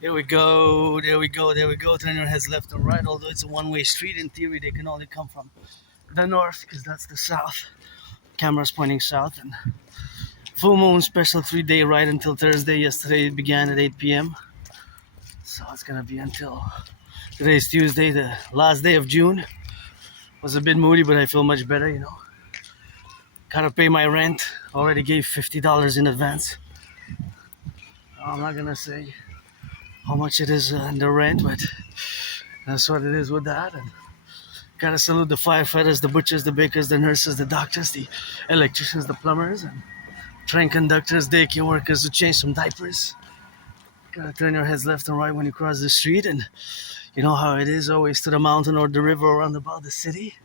There we go, there we go, there we go. Turn your heads left and right. Although it's a one-way street, in theory they can only come from the north because that's the south. Camera's pointing south. And full moon special 3-day ride until Thursday. Yesterday it began at 8 p.m. So it's gonna be until today's Tuesday, the last day of June. Was a bit moody, but I feel much better, you know. Gotta pay my rent. Already gave $50 in advance. I'm not gonna say how much it is in the rent, but that's what it is with that. And gotta salute the firefighters, the butchers, the bakers, the nurses, the doctors, the electricians, the plumbers, and train conductors, daycare workers who change some diapers. Gotta turn your heads left and right when you cross the street, and you know how it is, always to the mountain or the river or about the city.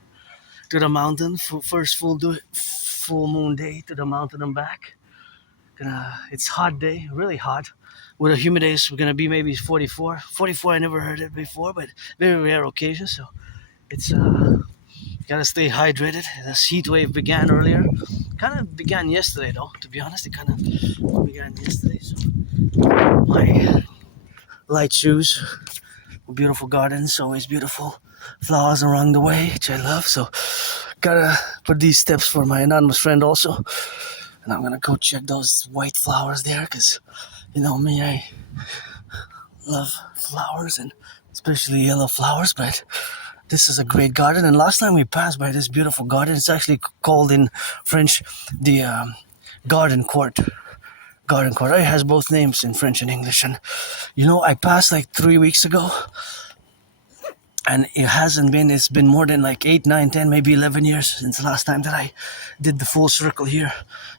To the mountain, first full moon day, to the mountain and back. It's hot day, really hot. With a humidace, we're gonna be maybe 44. 44, I never heard it before, but very rare occasion. So it's gotta stay hydrated. This heat wave began earlier. Kind of began yesterday, though. To be honest, it kind of began yesterday. So my light shoes, beautiful gardens, always beautiful flowers along the way, which I love. So gotta put these steps for my anonymous friend also. And I'm gonna go check those white flowers there, because you know me, I love flowers, and especially yellow flowers. But this is a great garden, and last time we passed by this beautiful garden, it's actually called in French the garden court. Garden court. It has both names in French and English. And you know, I passed like 3 weeks ago, and it's been more than like 8, 9, 10, maybe 11 years since the last time that I did the full circle here.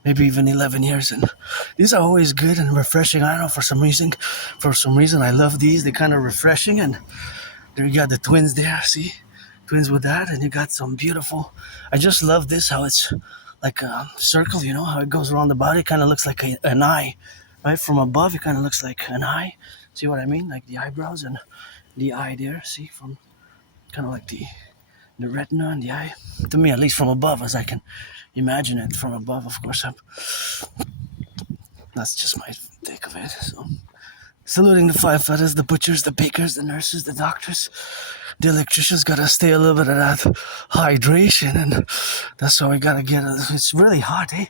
Maybe even 11 years. And these are always good and refreshing. I don't know, for some reason I love these. They're kind of refreshing. And there you got the twins there, see? Twins with that. And you got some beautiful, I just love this, how it's like a circle, you know, how it goes around the body. Kind of looks like an eye, right? From above, it kind of looks like an eye. See what I mean? Like the eyebrows and the eye there, see? From kind of like the retina and the eye, to me, at least from above, as I can imagine it from above. Of course, that's just my take of it. So saluting the firefighters, the butchers, the bakers, the nurses, the doctors, the electricians. Gotta stay a little bit of that hydration, and that's why we gotta get it's really hot, eh?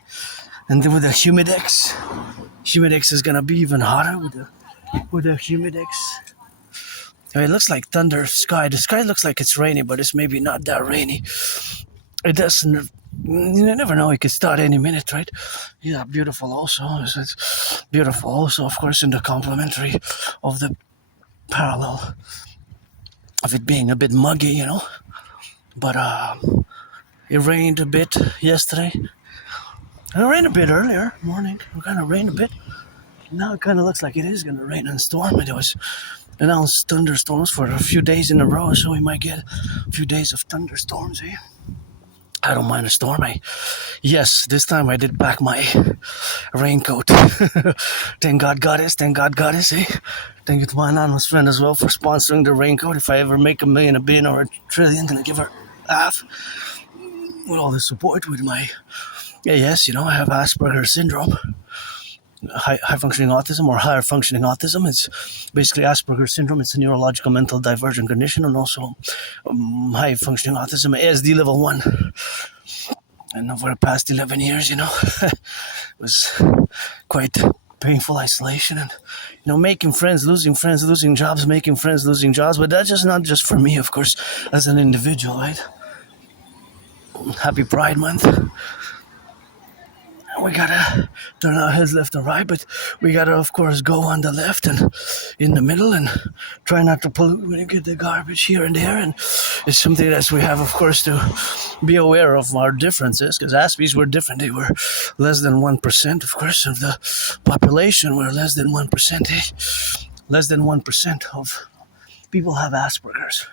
And then with the humidex is gonna be even hotter with the humidex. It looks like thunder sky. The sky looks like it's rainy, but it's maybe not that rainy. It doesn't. You never know. It could start any minute, right? Yeah, beautiful also. It's beautiful also, of course, in the complementary of the parallel of it being a bit muggy, you know. But it rained a bit yesterday. And it rained a bit earlier morning. It kind of rained a bit. Now it kind of looks like it is going to rain and storm. It was announced thunderstorms for a few days in a row, so we might get a few days of thunderstorms, eh? I don't mind a storm. Yes, this time I did pack my raincoat. Thank God goddess, eh? Thank you to my anonymous friend as well for sponsoring the raincoat. If I ever make $1 million, $1 billion, or $1 trillion, gonna give her half with all the support with my yes, you know, I have Asperger's syndrome. High functioning autism, or higher functioning autism. It's basically Asperger's syndrome. It's a neurological mental divergent condition, and also high functioning autism, ASD level 1. And over the past 11 years, you know, it was quite painful isolation, and you know, making friends, losing jobs, making friends, losing jobs. But that's just not just for me, of course, as an individual, right? Happy Pride Month. We gotta turn our heads left and right, but we gotta, of course, go on the left and in the middle, and try not to pollute when you get the garbage here and there. And it's something that we have, of course, to be aware of our differences, because Aspies were different. They were less than 1%, of course, of the population. We're less than 1%. Less than 1% of people have Asperger's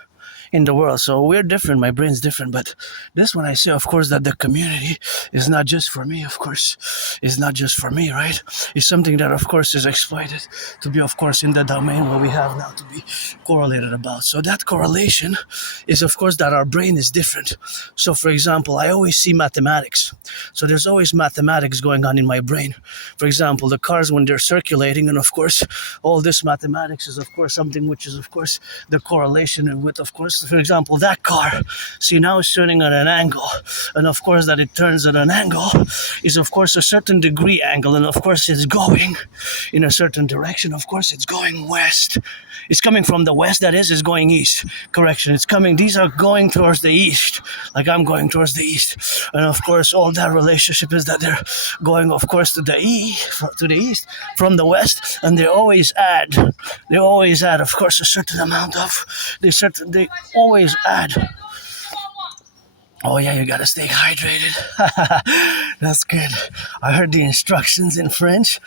in the world. So we're different. My brain's different. But this one I say, of course, that the community is not just for me, of course. It's not just for me, right? It's something that, of course, is exploited to be, of course, in the domain where we have now to be correlated about. So that correlation is, of course, that our brain is different. So, for example, I always see mathematics. So there's always mathematics going on in my brain. For example, the cars when they're circulating, and of course, all this mathematics is, of course, something which is, of course, the correlation with, of course, for example, that car. See, now it's turning at an angle, and of course, that it turns at an angle is, of course, a certain degree angle, and of course, it's going in a certain direction. Of course, it's going west. It's coming from the west, that is, it's going east. Correction, it's coming, these are going towards the east, like I'm going towards the east. And of course, all that relationship is that they're going, of course, to the east from the west, and they always add, of course, a certain amount of, they always add. Oh yeah, you gotta stay hydrated. That's good. I heard the instructions in French.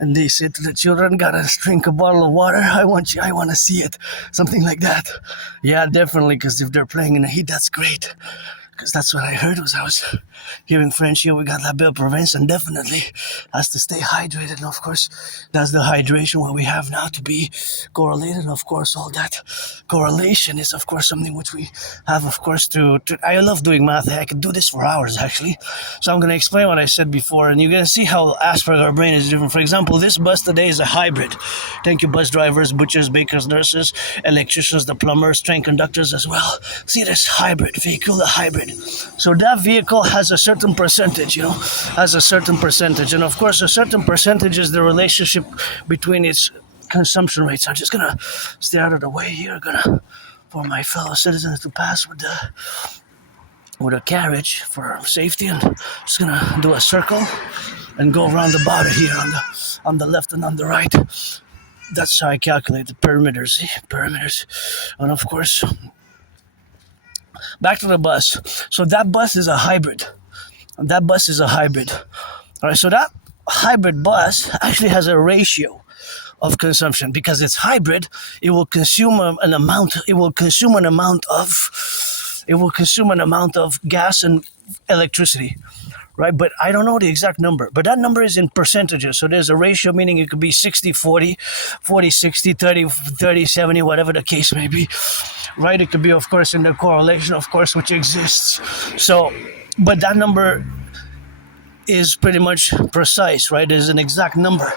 And they said to the children, gotta drink a bottle of water. I want to see it. Something like that. Yeah, definitely, because if they're playing in the heat, that's great. Because that's what I heard was I was hearing French here. We got liable province, and definitely has to stay hydrated. And of course, that's the hydration what we have now to be correlated. And of course, all that correlation is, of course, something which we have, of course, to I love doing math. I could do this for hours, actually. So I'm going to explain what I said before, and you're going to see how Asperger our brain is different. For example, this bus today is a hybrid. Thank you, bus drivers, butchers, bakers, nurses, electricians, the plumbers, train conductors as well. See this hybrid vehicle, a hybrid. So that vehicle has a certain percentage, has a certain percentage. And of course, a certain percentage is the relationship between its consumption rates. I'm just going to stay out of the way here. For my fellow citizens to pass with a carriage for safety. And I'm just going to do a circle and go around about it here on the left and on the right. That's how I calculate the perimeters. See? Perimeters. And of course, back to the bus. So that bus is a hybrid. All right, so that hybrid bus actually has a ratio of consumption because it's hybrid. It will consume an amount of gas and electricity. Right, but I don't know the exact number. But that number is in percentages. So there's a ratio, meaning it could be 60-40, 40-60, 30-70, whatever the case may be. Right, it could be, of course, in the correlation, of course, which exists. So, but that number is pretty much precise, right? There's an exact number.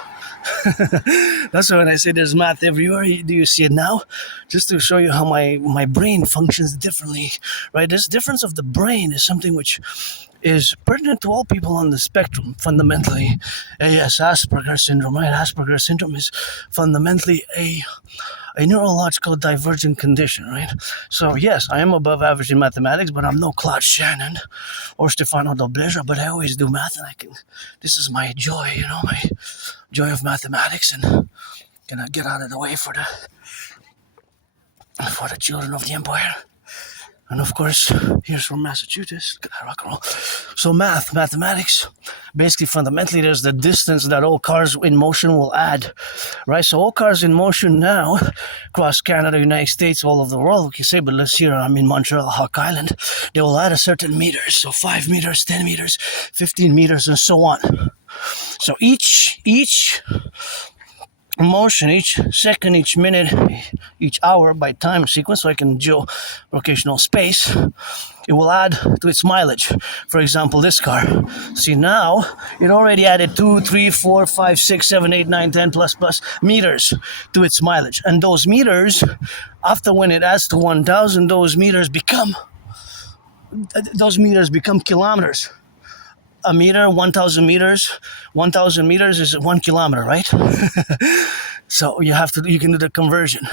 That's why when I say there's math everywhere, do you see it now? Just to show you how my brain functions differently, right? This difference of the brain is something which is pertinent to all people on the spectrum, fundamentally. Yes, Asperger syndrome, right? Asperger syndrome is fundamentally a neurological divergent condition, right? So yes, I am above average in mathematics, but I'm no Claude Shannon or Stefano Dobleja, but I always do math, and this is my joy, my joy of mathematics, and gonna get out of the way for the children of the empire. And of course, here's from Massachusetts. Rock and roll. So mathematics, basically fundamentally, there's the distance that all cars in motion will add, right? So all cars in motion now, across Canada, United States, all over the world, we can say, but let's hear, I'm in Montreal, Hawk Island, they will add a certain meters. So 5 meters, 10 meters, 15 meters, and so on. So each motion, each second, each minute, each hour by time sequence, so I can geolocational space, it will add to its mileage. For example, this car. See, now it already added 2, 3, 4, 5, 6, 7, 8, 9, 10 plus meters to its mileage. And those meters, after when it adds to 1,000, those meters become kilometers. A meter, 1,000 meters. 1,000 meters is 1 kilometer, right? So you can do the conversion.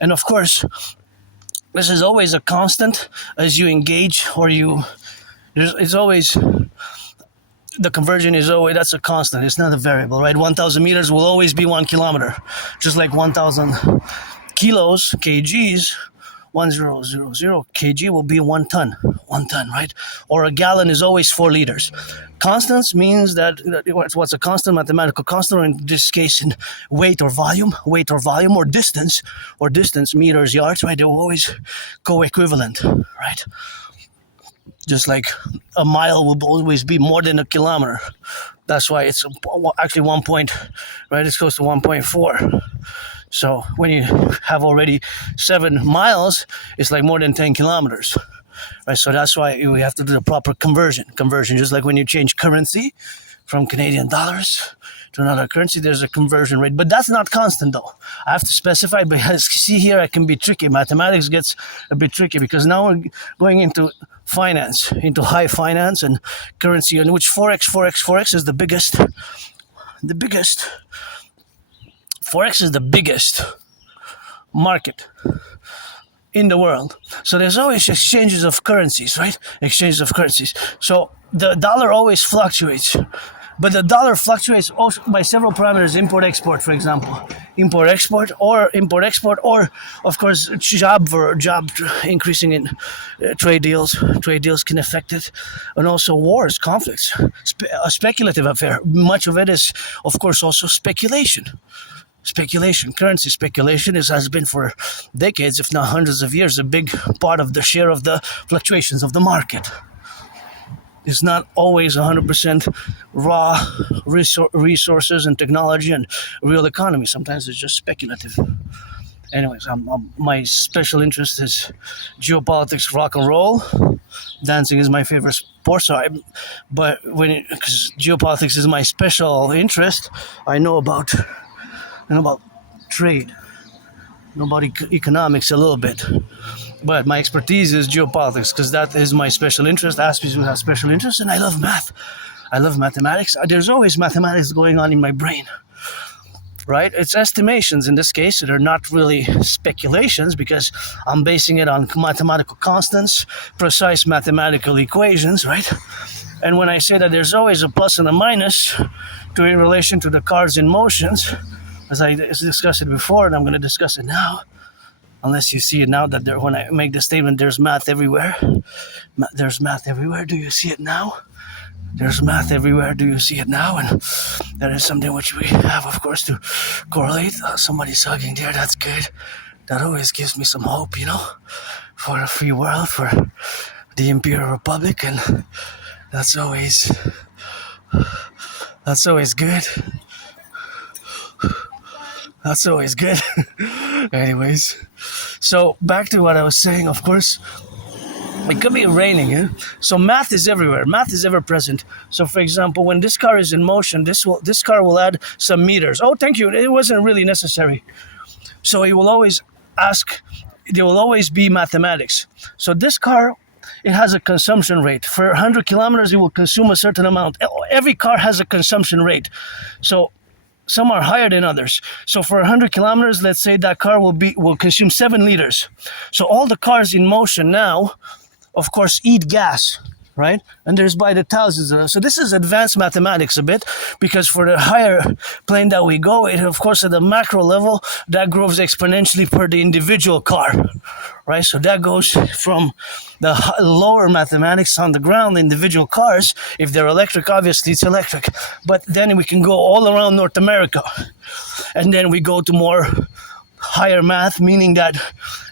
And of course, this is always a constant as you engage, it's always, the conversion is always, that's a constant. It's not a variable, right? 1,000 meters will always be 1 kilometer. Just like 1,000 kgs 1000 kg will be 1 ton. 1 ton, right? Or a gallon is always 4 liters. Constants means that what's a constant, mathematical constant, or in this case in weight or volume, or distance, meters, yards, right? They will always co-equivalent, right? Just like a mile will always be more than a kilometer. That's why it's actually 1 point, right? It's close to 1.4. So when you have already 7 miles, it's like more than 10 kilometers, right? So that's why we have to do the proper conversion. Just like when you change currency from Canadian dollars to another currency, there's a conversion rate. But that's not constant, though. I have to specify, because see here, I can be tricky. Mathematics gets a bit tricky because now we're going into finance, into high finance and currency, in which Forex is the biggest. Forex is the biggest market in the world. So there's always exchanges of currencies, right? Exchanges of currencies. So the dollar always fluctuates. But the dollar fluctuates also by several parameters, import-export, for example. Import-export, or of course, job increasing in trade deals. Trade deals can affect it. And also wars, conflicts, a speculative affair. Much of it is, of course, also speculation. Currency speculation has been for decades, if not hundreds of years, a big part of the share of the fluctuations of the market. It's not always 100% raw resources and technology and real economy. Sometimes it's just speculative. Anyways, my special interest is geopolitics, rock and roll. Dancing is my favorite sport. Because geopolitics is my special interest, I know about trade, about economics a little bit. But my expertise is geopolitics because that is my special interest. Aspiesque will have special interest, and I love math. I love mathematics. There's always mathematics going on in my brain, right? It's estimations in this case. They're not really speculations because I'm basing it on mathematical constants, precise mathematical equations, right? And when I say that there's always a plus and a minus in relation to the cars in motions, as I discussed it before, and I'm going to discuss it now, unless you see it now, that when I make the statement, there's math everywhere. There's math everywhere. Do you see it now? There's math everywhere. Do you see it now? And that is something which we have, of course, to correlate. Somebody's hugging there. That's good. That always gives me some hope, for a free world, for the Imperial Republic, and that's always good. That's always good. Anyways, so back to what I was saying, of course, it could be raining, yeah? So math is everywhere. Math is ever present. So for example, when this car is in motion, this car will add some meters. Oh, thank you. It wasn't really necessary. So it will always there will always be mathematics. So this car, it has a consumption rate. For 100 kilometers, it will consume a certain amount. Every car has a consumption rate. So some are higher than others. So for 100 kilometers, let's say that car will consume 7 liters. So all the cars in motion now, of course, eat gas, right? And there's by the thousands of them. So this is advanced mathematics a bit, because for the higher plane that we go, it, of course, at the macro level, that grows exponentially per the individual car, right? So that goes from the lower mathematics on the ground, individual cars. If they're electric, obviously it's electric. But then we can go all around North America. And then we go to more higher math, meaning that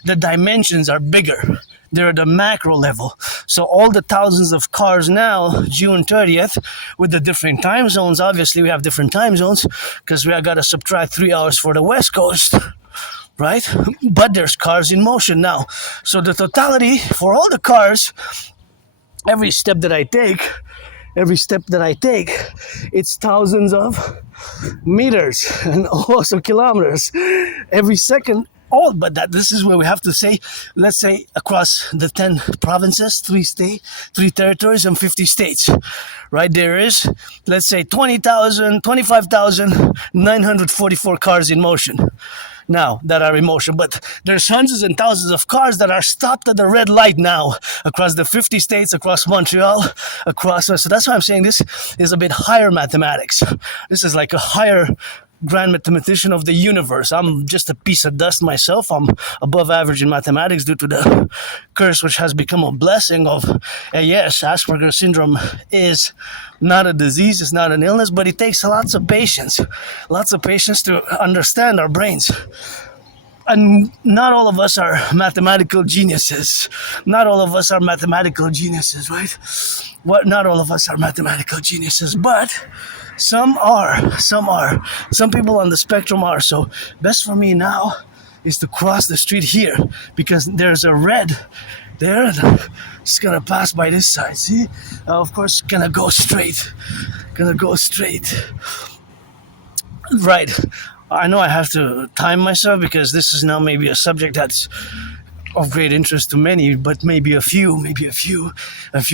the dimensions are bigger. They're at the macro level. So all the thousands of cars now, June 30th, with the different time zones, obviously we have different time zones because we got to subtract 3 hours for the West Coast, right? But there's cars in motion now. So the totality for all the cars, every step that I take, it's thousands of meters and also kilometers. Every second, this is where we have to say, let's say across the 10 provinces, 3 territories, and 50 states, right? There is, let's say, 25,944 cars in motion now that are in motion. But there's hundreds and thousands of cars that are stopped at the red light now across the 50 states, across Montreal, so that's why I'm saying this is a bit higher mathematics. This is like a higher grand mathematician of the universe. I'm just a piece of dust myself. I'm above average in mathematics due to the curse which has become a blessing of, yes, Asperger's syndrome is not a disease, it's not an illness, but it takes lots of patience to understand our brains. And not all of us are mathematical geniuses. Not all of us are mathematical geniuses, right? Not all of us are mathematical geniuses, but some are. Some people on the spectrum are. So best for me now is to cross the street here because there's a red there and I'm just gonna pass by this side. See? Of course, gonna go straight. Right. I know I have to time myself because this is now maybe a subject that's of great interest to many, but maybe a few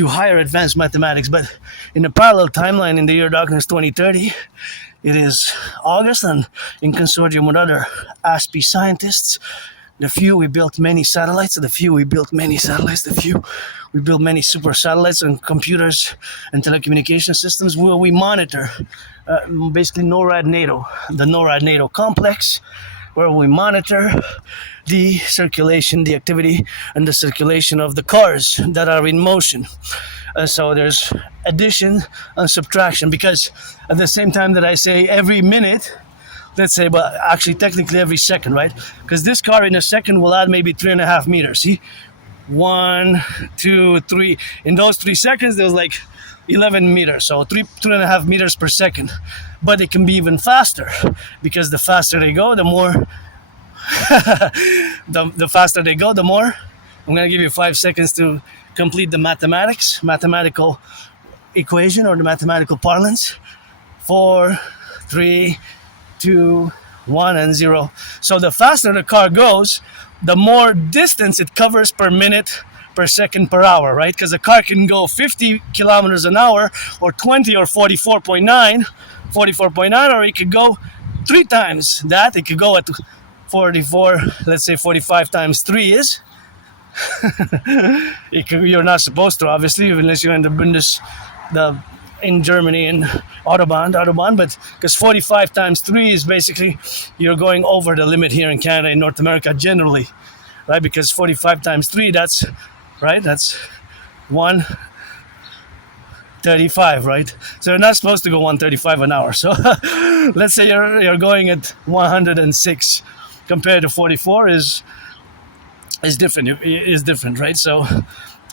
higher advanced mathematics. But in a parallel timeline in the year darkness 2030, it is August, and in consortium with other Aspiesque scientists, we built many satellites, we built many super satellites and computers and telecommunication systems where we monitor basically the NORAD-NATO complex, where we monitor the circulation, the activity, and the circulation of the cars that are in motion. So there's addition and subtraction, because at the same time that I say every minute, let's say, but actually technically every second, right? Because this car in a second will add maybe 3.5 meters. See? 1, 2, 3. In those 3 seconds, there's like 11 meters. So 3.5 meters per second. But it can be even faster, because the faster they go, the more the faster they go, the more. I'm going to give you 5 seconds to complete the mathematical equation or the mathematical parlance. 4, 3, 2, 1, and 0. So the faster the car goes, the more distance it covers per minute, per second, per hour, right? Because a car can go 50 kilometers an hour, or 20, or 44.9, or it could go 3 times that. It could go at 44, let's say 45 times 3 is. You're not supposed to, obviously, unless you're in in Germany in Autobahn, but because 45 times 3 is basically, you're going over the limit here in Canada and North America generally, right? Because 45 times 3, that's 135, right? So you're not supposed to go 135 an hour. So let's say you're going at 106 compared to 44 is different, right? So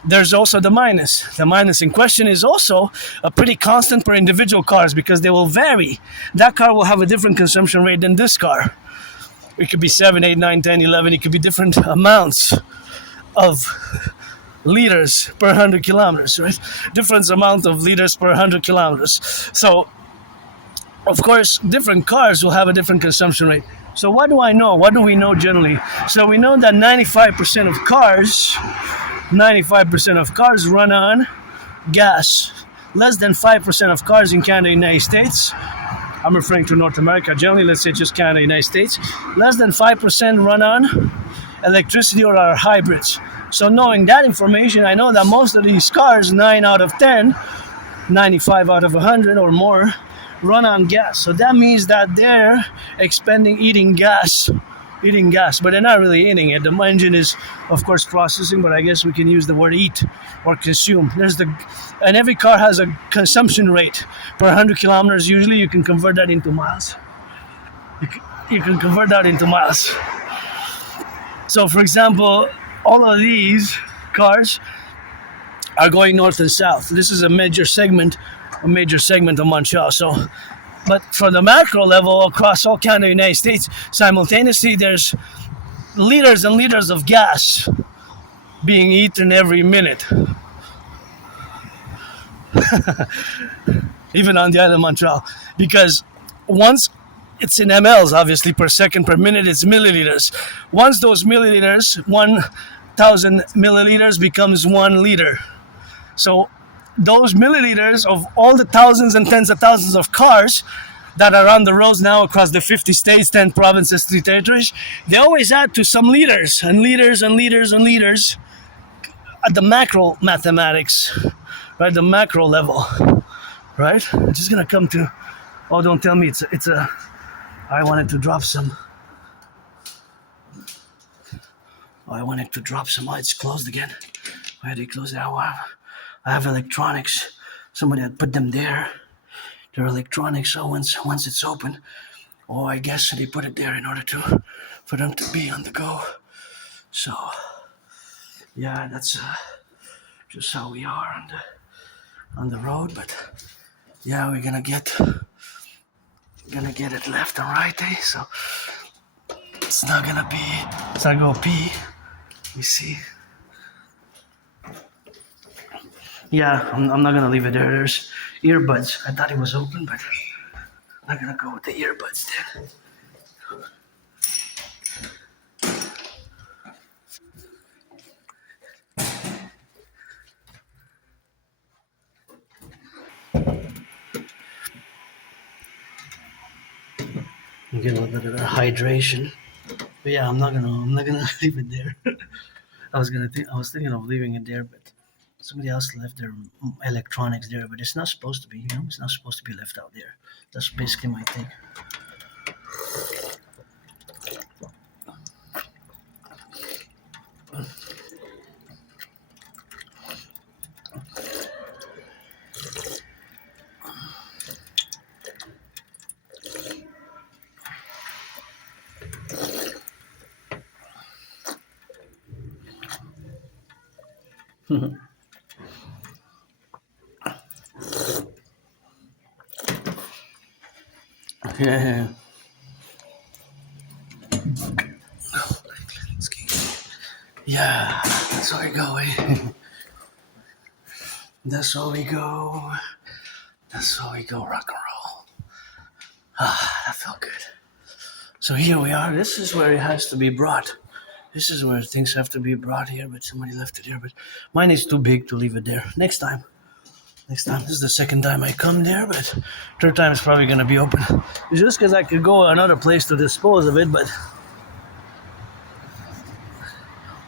there's also the minus. The minus in question is also a pretty constant per individual cars, because they will vary. That car will have a different consumption rate than this car. It could be 7, 8, 9, 10, 11. It could be different amounts of liters per 100 kilometers, right? Different amount of liters per 100 kilometers. So, of course, different cars will have a different consumption rate. So what do I know? What do we know generally? So we know that 95% of cars run on gas. Less than 5% of cars in Canada and United States, I'm referring to North America generally, let's say just Canada and United States, less than 5% run on electricity or are hybrids. So knowing that information, I know that most of these cars, 9 out of 10, 95 out of 100 or more, run on gas. So that means that they're eating gas, but they're not really eating it. The engine is, of course, processing, but I guess we can use the word eat or consume. And every car has a consumption rate per 100 kilometers. Usually you can convert that into miles. So, for example, all of these cars are going north and south. This is a major segment of Montreal. So, but for the macro level across all Canada and United States, simultaneously there's liters and liters of gas being eaten every minute. Even on the island of Montreal. Because once it's in mLs, obviously, per second, per minute, it's milliliters. Once those milliliters, 1,000 milliliters becomes 1 liter. So those milliliters of all the thousands and tens of thousands of cars that are on the roads now across the 50 states, 10 provinces, 3 territories, they always add to some liters and liters and liters and liters at the macro mathematics, right? The macro level, right? I'm just gonna come to, oh, don't tell me it's a I wanted to drop some. Oh, it's closed again. Why did they close it? I have electronics. Somebody had put them there. They're electronics, so once it's open, I guess they put it there in order for them to be on the go. So, yeah, that's just how we are on the road. But yeah, we're gonna get it left and right, eh? So it's not gonna go pee. You see? Yeah, I'm not gonna leave it there. There's earbuds. I thought it was open, but I'm gonna go with the earbuds then. Get a little bit of that hydration. But yeah, I'm not gonna leave it there. I was thinking of leaving it there, but somebody else left their electronics there, but it's not supposed to be, it's not supposed to be left out there. That's basically my take. Yeah. Yeah, that's how we go, eh? That's how we go. That's how we go, rock and roll. Ah, that felt good. So here we are. This is where it has to be brought. This is where things have to be brought here, but somebody left it here. But mine is too big to leave it there. Next time. This is the second time I come there, but third time is probably going to be open. It's just because I could go another place to dispose of it, but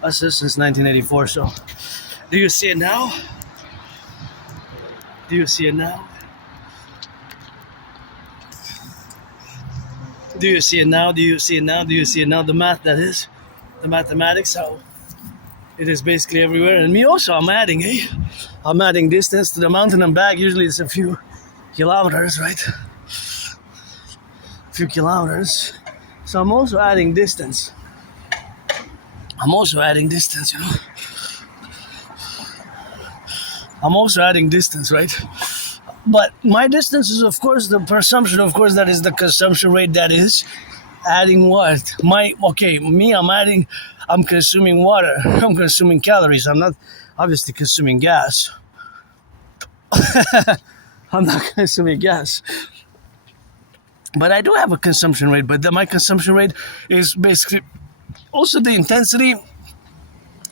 that's this since 1984, so. Do you see it now? Do you see it now? Do you see it now? Do you see it now? Do you see it now? The math, that is. The mathematics, how it is basically everywhere. And me also, I'm adding distance to the mountain and back. Usually it's a few kilometers, right? A few kilometers. So I'm also adding distance. I'm also adding distance, I'm also adding distance, right? But my distance is, of course, the presumption, of course, that is the consumption rate, that is adding what? I'm consuming water. I'm consuming calories. I'm not obviously consuming gas. I'm not consuming gas. But I do have a consumption rate, but my consumption rate is basically also the intensity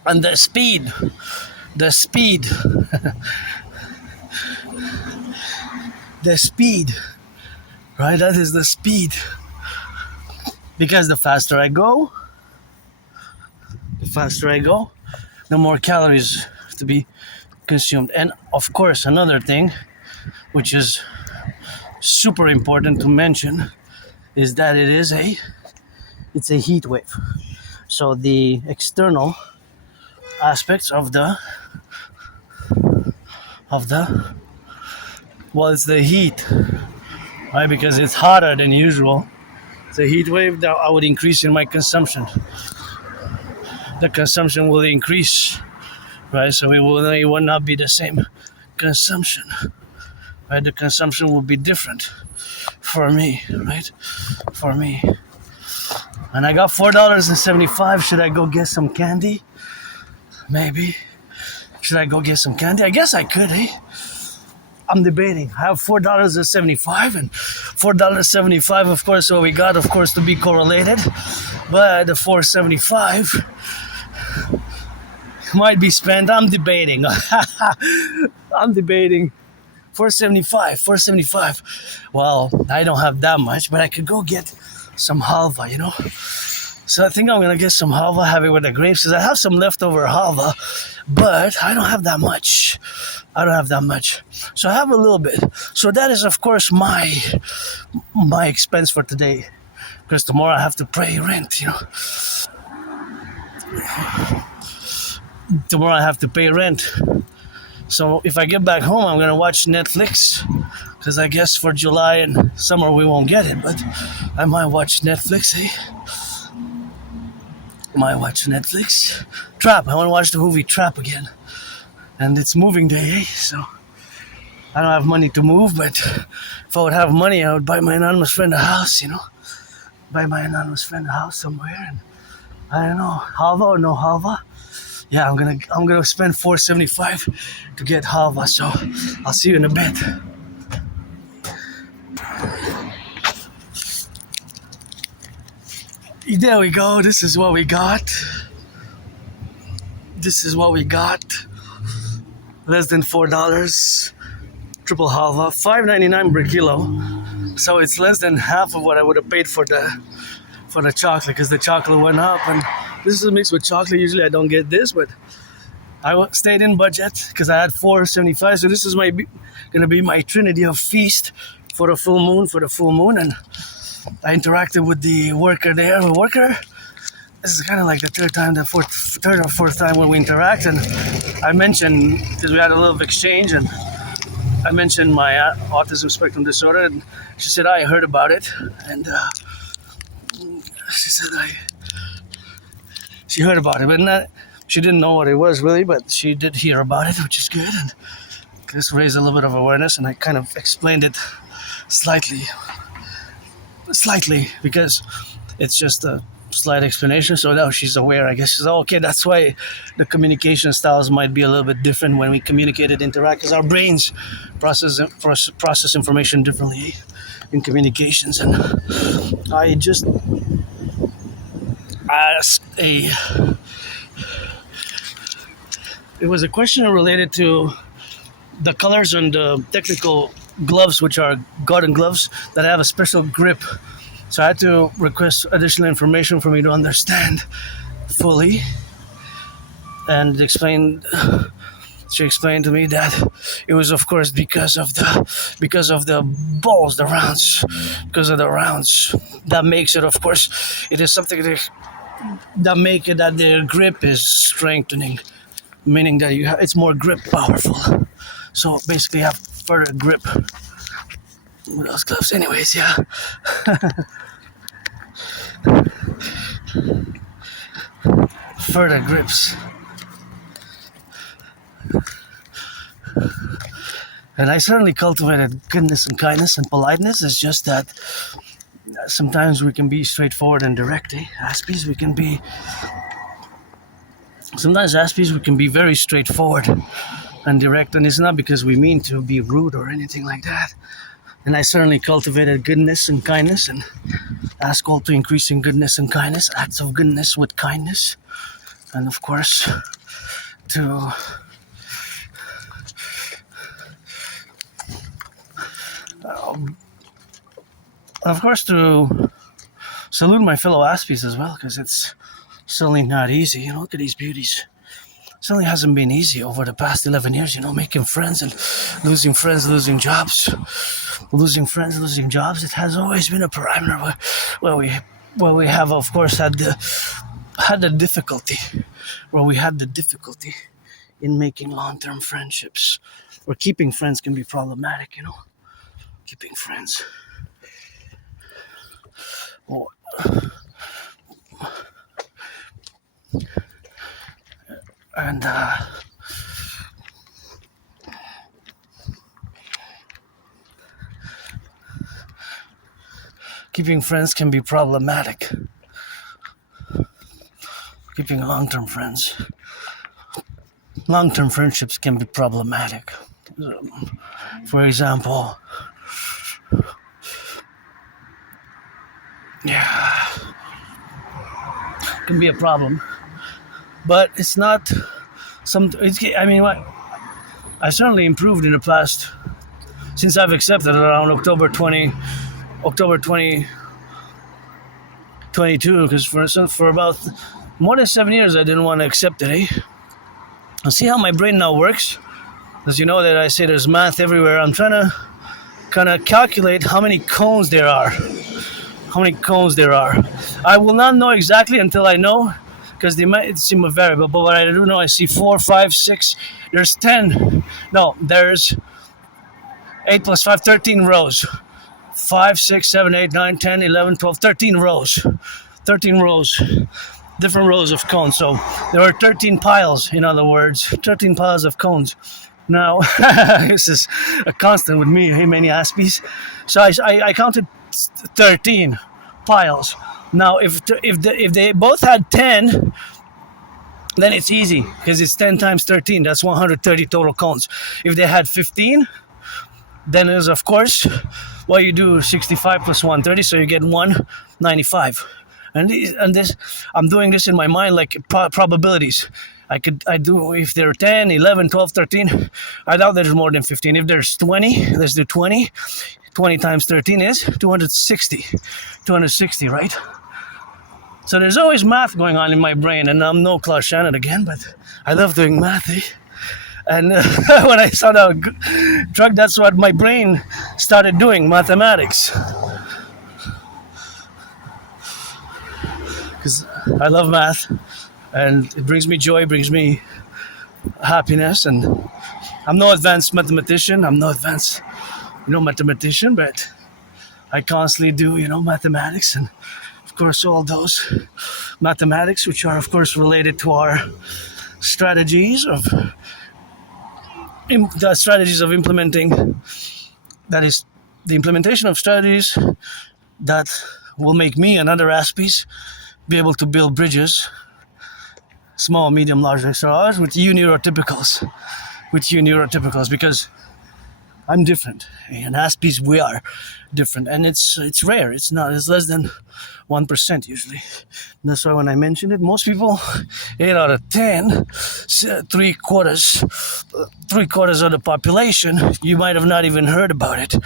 and the speed. The speed. The speed. Right? That is the speed. Because the faster I go, the more calories to be consumed. And of course, another thing, which is super important to mention, is that it's a heat wave. So the external aspects of the it's the heat, right? Because it's hotter than usual. It's a heat wave that I would increase in my consumption. The consumption will increase, right? So it will not be the same consumption, right? The consumption will be different for me, right? For me. And I got $4.75. Should I go get some candy? Maybe. Should I go get some candy? I guess I could, eh? I'm debating. I have $4.75 and $4.75, of course, what we got, of course, to be correlated. But the $4.75 might be spent. I'm debating. I'm debating. $4.75. Well, I don't have that much, but I could go get some halva, So I think I'm going to get some halva, have it with the grapes, because I have some leftover halva, but I don't have that much. So I have a little bit. So that is, of course, my expense for today. because tomorrow I have to pay rent, Tomorrow I have to pay rent. So if I get back home, I'm gonna watch Netflix, because I guess for July and summer we won't get it, but I might watch Netflix, Might watch Netflix. Trap. I want to watch the movie Trap again. And it's moving day, so I don't have money to move, but if I would have money, I would buy my anonymous friend a house, Buy my anonymous friend a house somewhere, and I don't know, halva or no halva? Yeah, I'm gonna spend $475 to get halva, so I'll see you in a bit. There we go. This is what we got. Less than $4. Triple halva. $5.99 per kilo. So it's less than half of what I would have paid for the chocolate, because the chocolate went up. And this is a mix with chocolate. Usually I don't get this, but I stayed in budget because I had $4.75. So this is gonna be my trinity of feast for the full moon. And I interacted with the worker there. This is kind of like the third or fourth time when we interact, and I mentioned, because we had a little exchange, and I mentioned my autism spectrum disorder, and she said, I heard about it, and she said she heard about it, but she didn't know what it was really, but she did hear about it, which is good, and this raised a little bit of awareness, and I kind of explained it slightly, because it's just a slight explanation. So now she's aware, I guess. She's okay. That's why the communication styles might be a little bit different when we communicate and interact, because our brains process information differently in communications. And I just asked it was a question related to the colors and the technical gloves, which are garden gloves that have a special grip. So I had to request additional information for me to understand fully. And she explained to me that it was, of course, because of the balls, the rounds, because of the rounds. That makes it, of course, it is something that make it that their grip is strengthening, meaning that it's more grip powerful. So basically, you have further grip. With those gloves, anyways, yeah. Further grips. And I certainly cultivated goodness and kindness and politeness. It's just that sometimes we can be straightforward and direct, Aspies, we can be very straightforward and direct, and it's not because we mean to be rude or anything like that. And I certainly cultivated goodness and kindness, and ask all to increase in goodness and kindness, acts of goodness with kindness, and of course to salute my fellow Aspies as well, because it's certainly not easy. Look at these beauties. Certainly hasn't been easy over the past 11 years, making friends and losing friends, losing jobs. Losing friends, losing jobs. It has always been a parameter where we have, of course, had the difficulty in making long-term friendships. Or keeping friends can be problematic, Keeping friends. And keeping friends can be problematic. Keeping long-term friendships can be problematic. For example, can be a problem, but it's not. I certainly improved in the past since I've accepted around October 2022, because for instance, for about more than 7 years I didn't want to accept it. And see how my brain now works? As you know that I say there's math everywhere. I'm trying to kind of calculate how many cones there are. how many cones there are. I will not know exactly until I know, because they might seem variable. But what I do know, I see 4, 5, 6. There's 10. No, there's 8 plus 5, 13 rows. 5, 6, 7, 8, 9, 10, 11, 12, 13 rows. 13 rows. Different rows of cones. So there are 13 piles, in other words. 13 piles of cones. Now, this is a constant with me, hey, many Aspies. So I counted 13 piles. Now, if they both had 10, then it's easy, because it's 10 times 13. That's 130 total cones. If they had 15, then is, of course, well, you do 65 plus 130, so you get 195. And this, I'm doing this in my mind like probabilities. I do, if there are 10, 11, 12, 13, I doubt there's more than 15. If there's 20, let's do 20. 20 times 13 is 260. 260, right? So there's always math going on in my brain, and I'm no Claude Shannon again, but I love doing math, eh? And when I saw that drug, that's what my brain started doing, mathematics. Because I love math, and it brings me joy, brings me happiness, and I'm no advanced mathematician, I'm no advanced, mathematician, but I constantly do, mathematics, and of course all those mathematics, which are of course related to our strategies of implementing, that is, the implementation of strategies that will make me and other Aspies be able to build bridges, small, medium, large, extra large, with you neurotypicals, because I'm different, and Aspies, we are different, and it's rare. It's less than 1% usually. And that's why when I mentioned it, most people, 8 out of 10, three quarters of the population, you might have not even heard about it.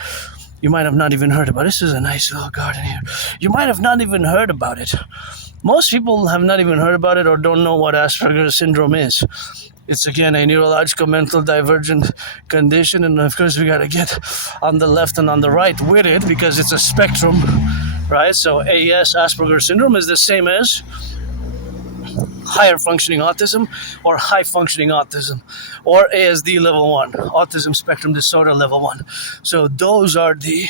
This is a nice little garden here. You might have not even heard about it. Most people have not even heard about it or don't know what Asperger's syndrome is. It's, again, a neurological mental divergent condition, and of course we gotta get on the left and on the right with it, because it's a spectrum, right? So AS, Asperger's syndrome, is the same as higher functioning autism or high functioning autism, or ASD level 1, autism spectrum disorder level 1. So those are the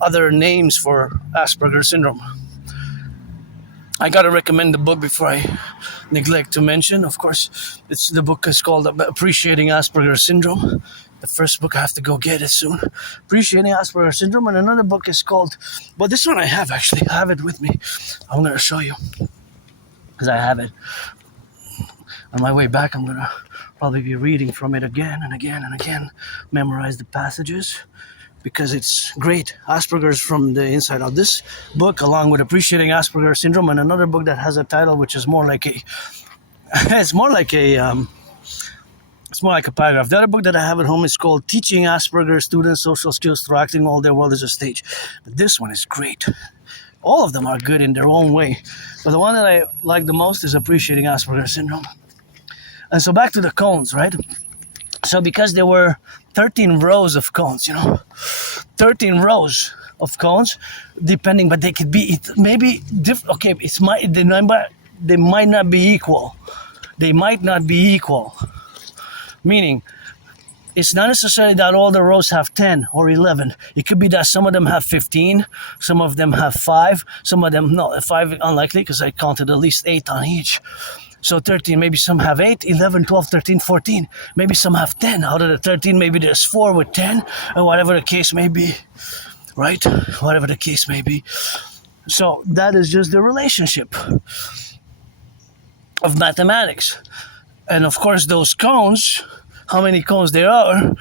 other names for Asperger's syndrome. I gotta recommend the book before I neglect to mention. Of course, the book is called Appreciating Asperger's Syndrome. The first book, I have to go get it soon. Appreciating Asperger's Syndrome. And another book is called, well, this one I have it with me. I'm gonna show you, because I have it. On my way back, I'm gonna probably be reading from it again and again and again, memorize the passages, because it's great. Asperger's from the inside out. This book, along with Appreciating Asperger's Syndrome, and another book that has a title which is more like a paragraph. The other book that I have at home is called Teaching Asperger's Students Social Skills Through Acting All Their World as a Stage. But this one is great. All of them are good in their own way. But the one that I like the most is Appreciating Asperger's Syndrome. And so back to the cones, right? So because there were 13 rows of cones, 13 rows of cones, depending, but they could be maybe different. Okay, they might not be equal. Meaning, it's not necessarily that all the rows have 10 or 11. It could be that some of them have 15, some of them have 5, some of them, no, 5 unlikely, because I counted at least 8 on each. So 13, maybe some have 8, 11, 12, 13, 14. Maybe some have 10. Out of the 13, maybe there's 4 with 10, or whatever the case may be, right? Whatever the case may be. So that is just the relationship of mathematics. And of course, those cones, how many cones there are,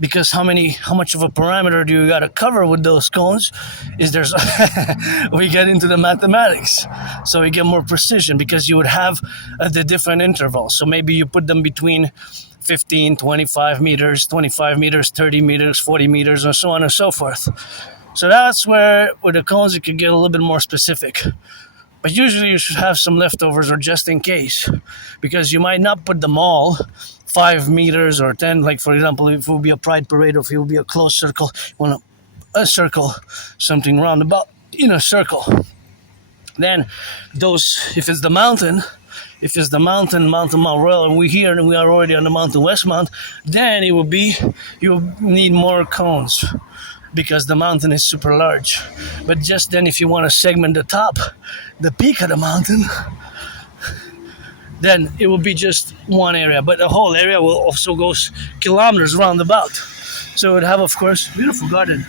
because how much of a parameter do you got to cover with those cones, is there's we get into the mathematics, so we get more precision, because you would have the different intervals. So maybe you put them between 15, 25 meters, 30 meters, 40 meters, and so on and so forth. So that's where with the cones you can get a little bit more specific. But usually you should have some leftovers, or just in case, because you might not put them all 5 meters or 10, like for example, if it would be a pride parade, or if it would be a closed circle, you want a circle, something roundabout, in a circle. Then those, if it's the mountain, Mountain Mount Royal, and we're here and we are already on the Mountain Westmount, then it will be, you need more cones because the mountain is super large. But just then, if you want to segment the top, the peak of the mountain, then it will be just one area. But the whole area will also go kilometers roundabout. So it would have, of course, beautiful garden.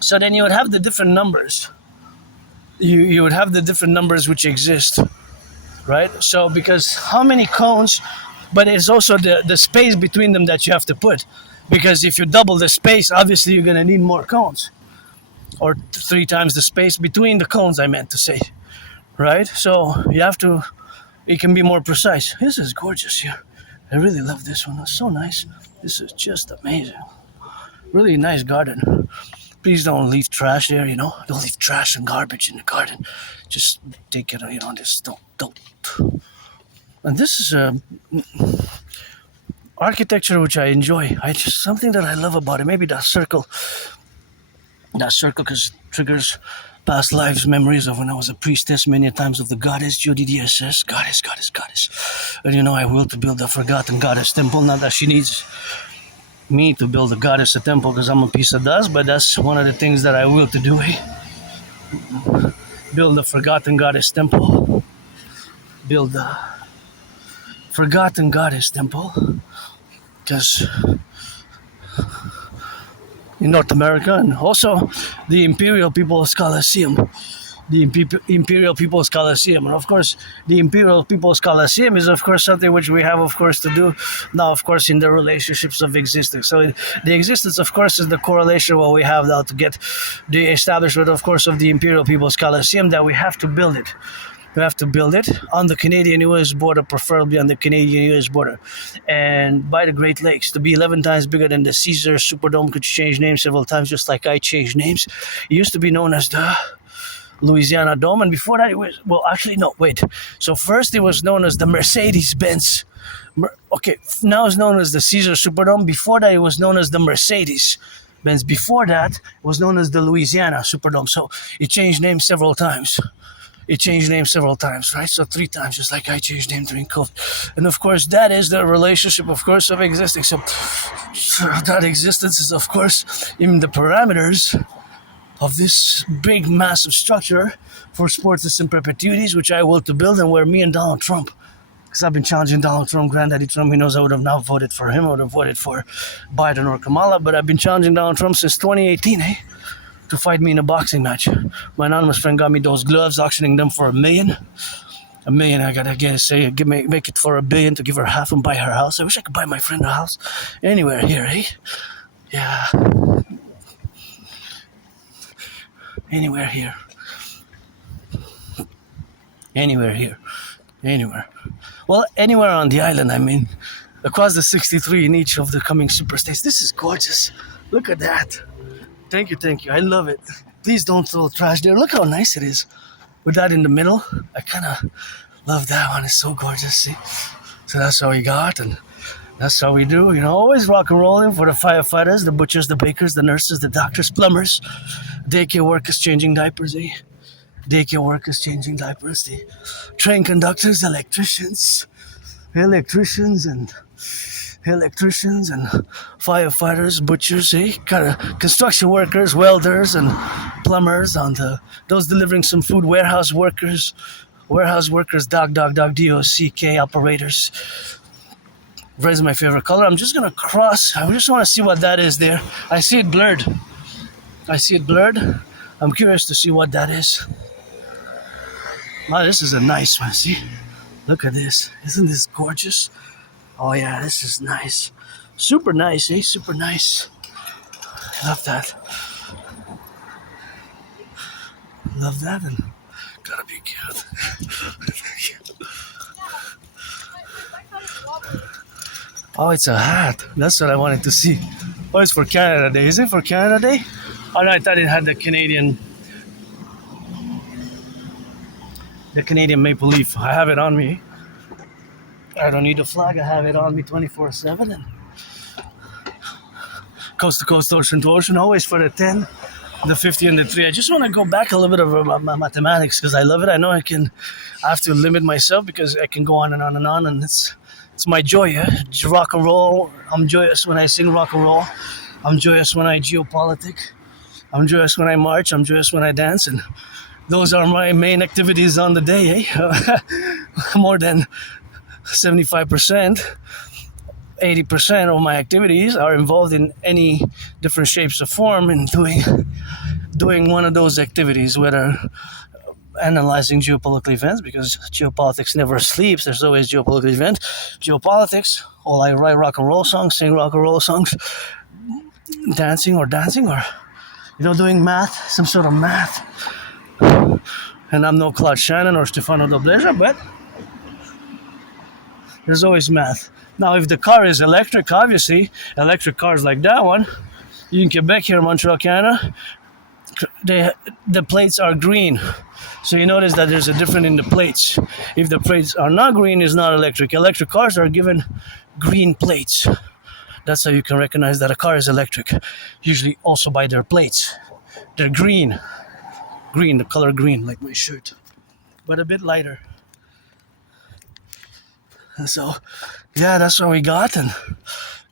So then you would have the different numbers. You would have the different numbers which exist, right? So because how many cones, but it's also the space between them that you have to put. Because if you double the space, obviously you're going to need more cones. Or 3 times the space between the cones, I meant to say. Right? So you have to, it can be more precise. This is gorgeous here. I really love this one. It's so nice. This is just amazing. Really nice garden. Please don't leave trash there, Don't leave trash and garbage in the garden. Just take it, just don't. And this is architecture which I enjoy. Something that I love about it. Maybe that circle because it triggers past lives, memories of when I was a priestess many times of the goddess, Judy-DSS, goddess. And I will to build a forgotten goddess temple. Not that she needs me to build a goddess a temple because I'm a piece of dust, but that's one of the things that I will to do. Build a forgotten goddess temple. Build a forgotten goddess temple. Because in North America, and also the Imperial People's Coliseum. Imperial People's Coliseum. And of course, the Imperial People's Coliseum is, of course, something which we have, of course, to do now, of course, in the relationships of existence. So the existence, of course, is the correlation what we have now to get the establishment, of course, of the Imperial People's Coliseum, that we have to build it. We have to build it on the Canadian-US border, preferably on the Canadian-US border, and by the Great Lakes, to be 11 times bigger than the Caesar Superdome, could change names several times, just like I changed names. It used to be known as the Louisiana Dome, and before that it was, so first it was known as the Mercedes-Benz. Now it's known as the Caesar Superdome. Before that it was known as the Mercedes-Benz. Before that it was known as the Louisiana Superdome. So it changed names several times. Right? So 3 times, just like I changed name during COVID. And of course, that is the relationship, of course, of existing. So that existence is, of course, in the parameters of this big, massive structure for sports and perpetuities, which I will to build, and where me and Donald Trump, because I've been challenging Donald Trump, Granddaddy Trump, he knows I would have now voted for him, I would have voted for Biden or Kamala, but I've been challenging Donald Trump since 2018, to fight me in a boxing match. My anonymous friend got me those gloves, auctioning them for $1 million. $1 million, I gotta make it for $1 billion to give her half and buy her house. I wish I could buy my friend a house anywhere here, Yeah. Anywhere here. Well, anywhere on the island, I mean. Across the 63 in each of the coming superstates. This is gorgeous. Look at that. Thank you. I love it. Please don't throw trash there. Look how nice it is. With that in the middle. I kind of love that one. It's so gorgeous. See? So that's how we got, and that's how we do. Always rock and rolling for the firefighters, the butchers, the bakers, the nurses, the doctors, plumbers, daycare workers changing diapers, Daycare workers changing diapers, the train conductors, electricians and firefighters, butchers, construction workers, welders, and plumbers, those delivering some food, warehouse workers, DOCK operators. Red is my favorite color. I'm just gonna cross. I just want to see what that is there. I see it blurred. I'm curious to see what that is. Wow, this is a nice one. See? Look at this. Isn't this gorgeous? Oh yeah, this is nice. Super nice, Super nice. Love that. And gotta be cute. Oh, it's a hat. That's what I wanted to see. Oh, it's for Canada Day. Is it for Canada Day? Oh no, I thought it had the Canadian maple leaf. I have it on me. I don't need a flag. I have it on me 24/7. And coast to coast, ocean to ocean, always for the 10. the 50 and the 3. I just want to go back a little bit of my mathematics because I love it. I know I have to limit myself because I can go on and on and on, and it's my joy. Yeah? Rock and roll. I'm joyous when I sing rock and roll. I'm joyous when I geopolitic. I'm joyous when I march. I'm joyous when I dance, and those are my main activities on the day. More than 75%. 80% of my activities are involved in any different shapes or form in doing one of those activities, whether analyzing geopolitical events, because geopolitics never sleeps. There's always geopolitical event. Geopolitics, or I write rock and roll songs, sing rock and roll songs, dancing, or doing math, some sort of math. And I'm no Claude Shannon or Stefano Dobleja, but there's always math. Now, if the car is electric, obviously, electric cars like that one, in Quebec here, Montreal, Canada, the plates are green. So you notice that there's a difference in the plates. If the plates are not green, it's not electric. Electric cars are given green plates. That's how you can recognize that a car is electric. Usually also by their plates. They're green. Green, the color green, like my shirt. But a bit lighter. And so, yeah, that's what we got, and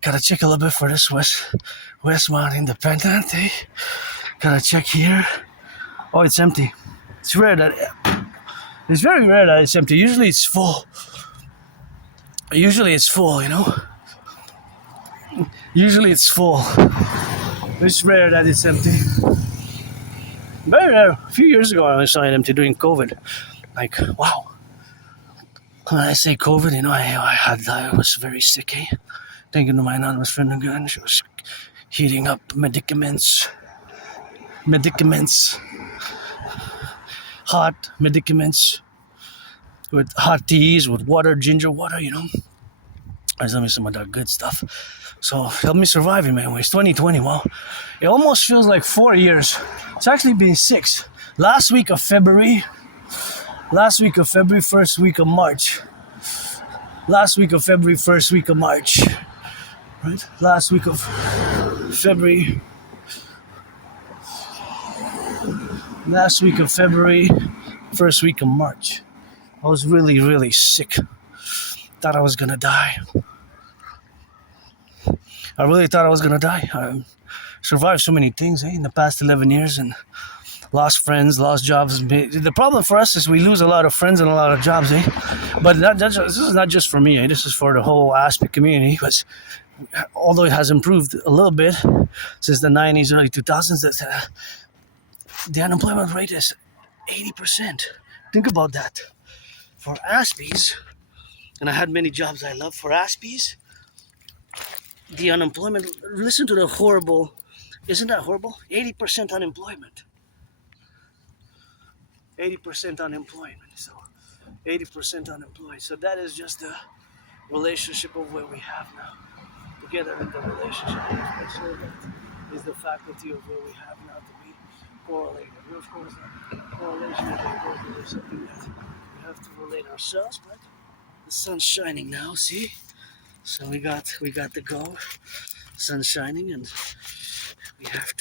gotta check a little bit for this Westmount Independent. Gotta check here. Oh, it's empty. It's very rare that it's empty. Usually it's full. Usually it's full. It's rare that it's empty. Very rare. A few years ago, I saw it empty during COVID. Like, wow. When I say COVID, I was very sick. Thinking to my anonymous friend again, she was heating up medicaments, hot medicaments, with hot teas, with water, ginger water, I was me some of that good stuff. So help me survive, man. It's 2020. Wow, it almost feels like 4 years. It's actually been 6. Last week of February, first week of March. Last week of February, first week of March. Right? Last week of February. Last week of February, first week of March. I was really, really sick. Thought I was gonna die. I really thought I was gonna die. I survived so many things in the past 11 years, and lost friends, lost jobs. The problem for us is we lose a lot of friends and a lot of jobs, But this is not just for me, This is for the whole Aspiesque community, because although it has improved a little bit since the 90s, early 2000s, the unemployment rate is 80%. Think about that. For Aspies, and I had many jobs I loved, for Aspies, the unemployment, listen to the horrible, isn't that horrible? 80% unemployment. 80% unemployment. So 80% unemployed. So that is just the relationship of what we have now. Together in the relationship. So that is the faculty of what we have now to be correlated. And of course, correlation is something that we have to relate ourselves, but the sun's shining now, see? So we got the go. Sun's shining, and we have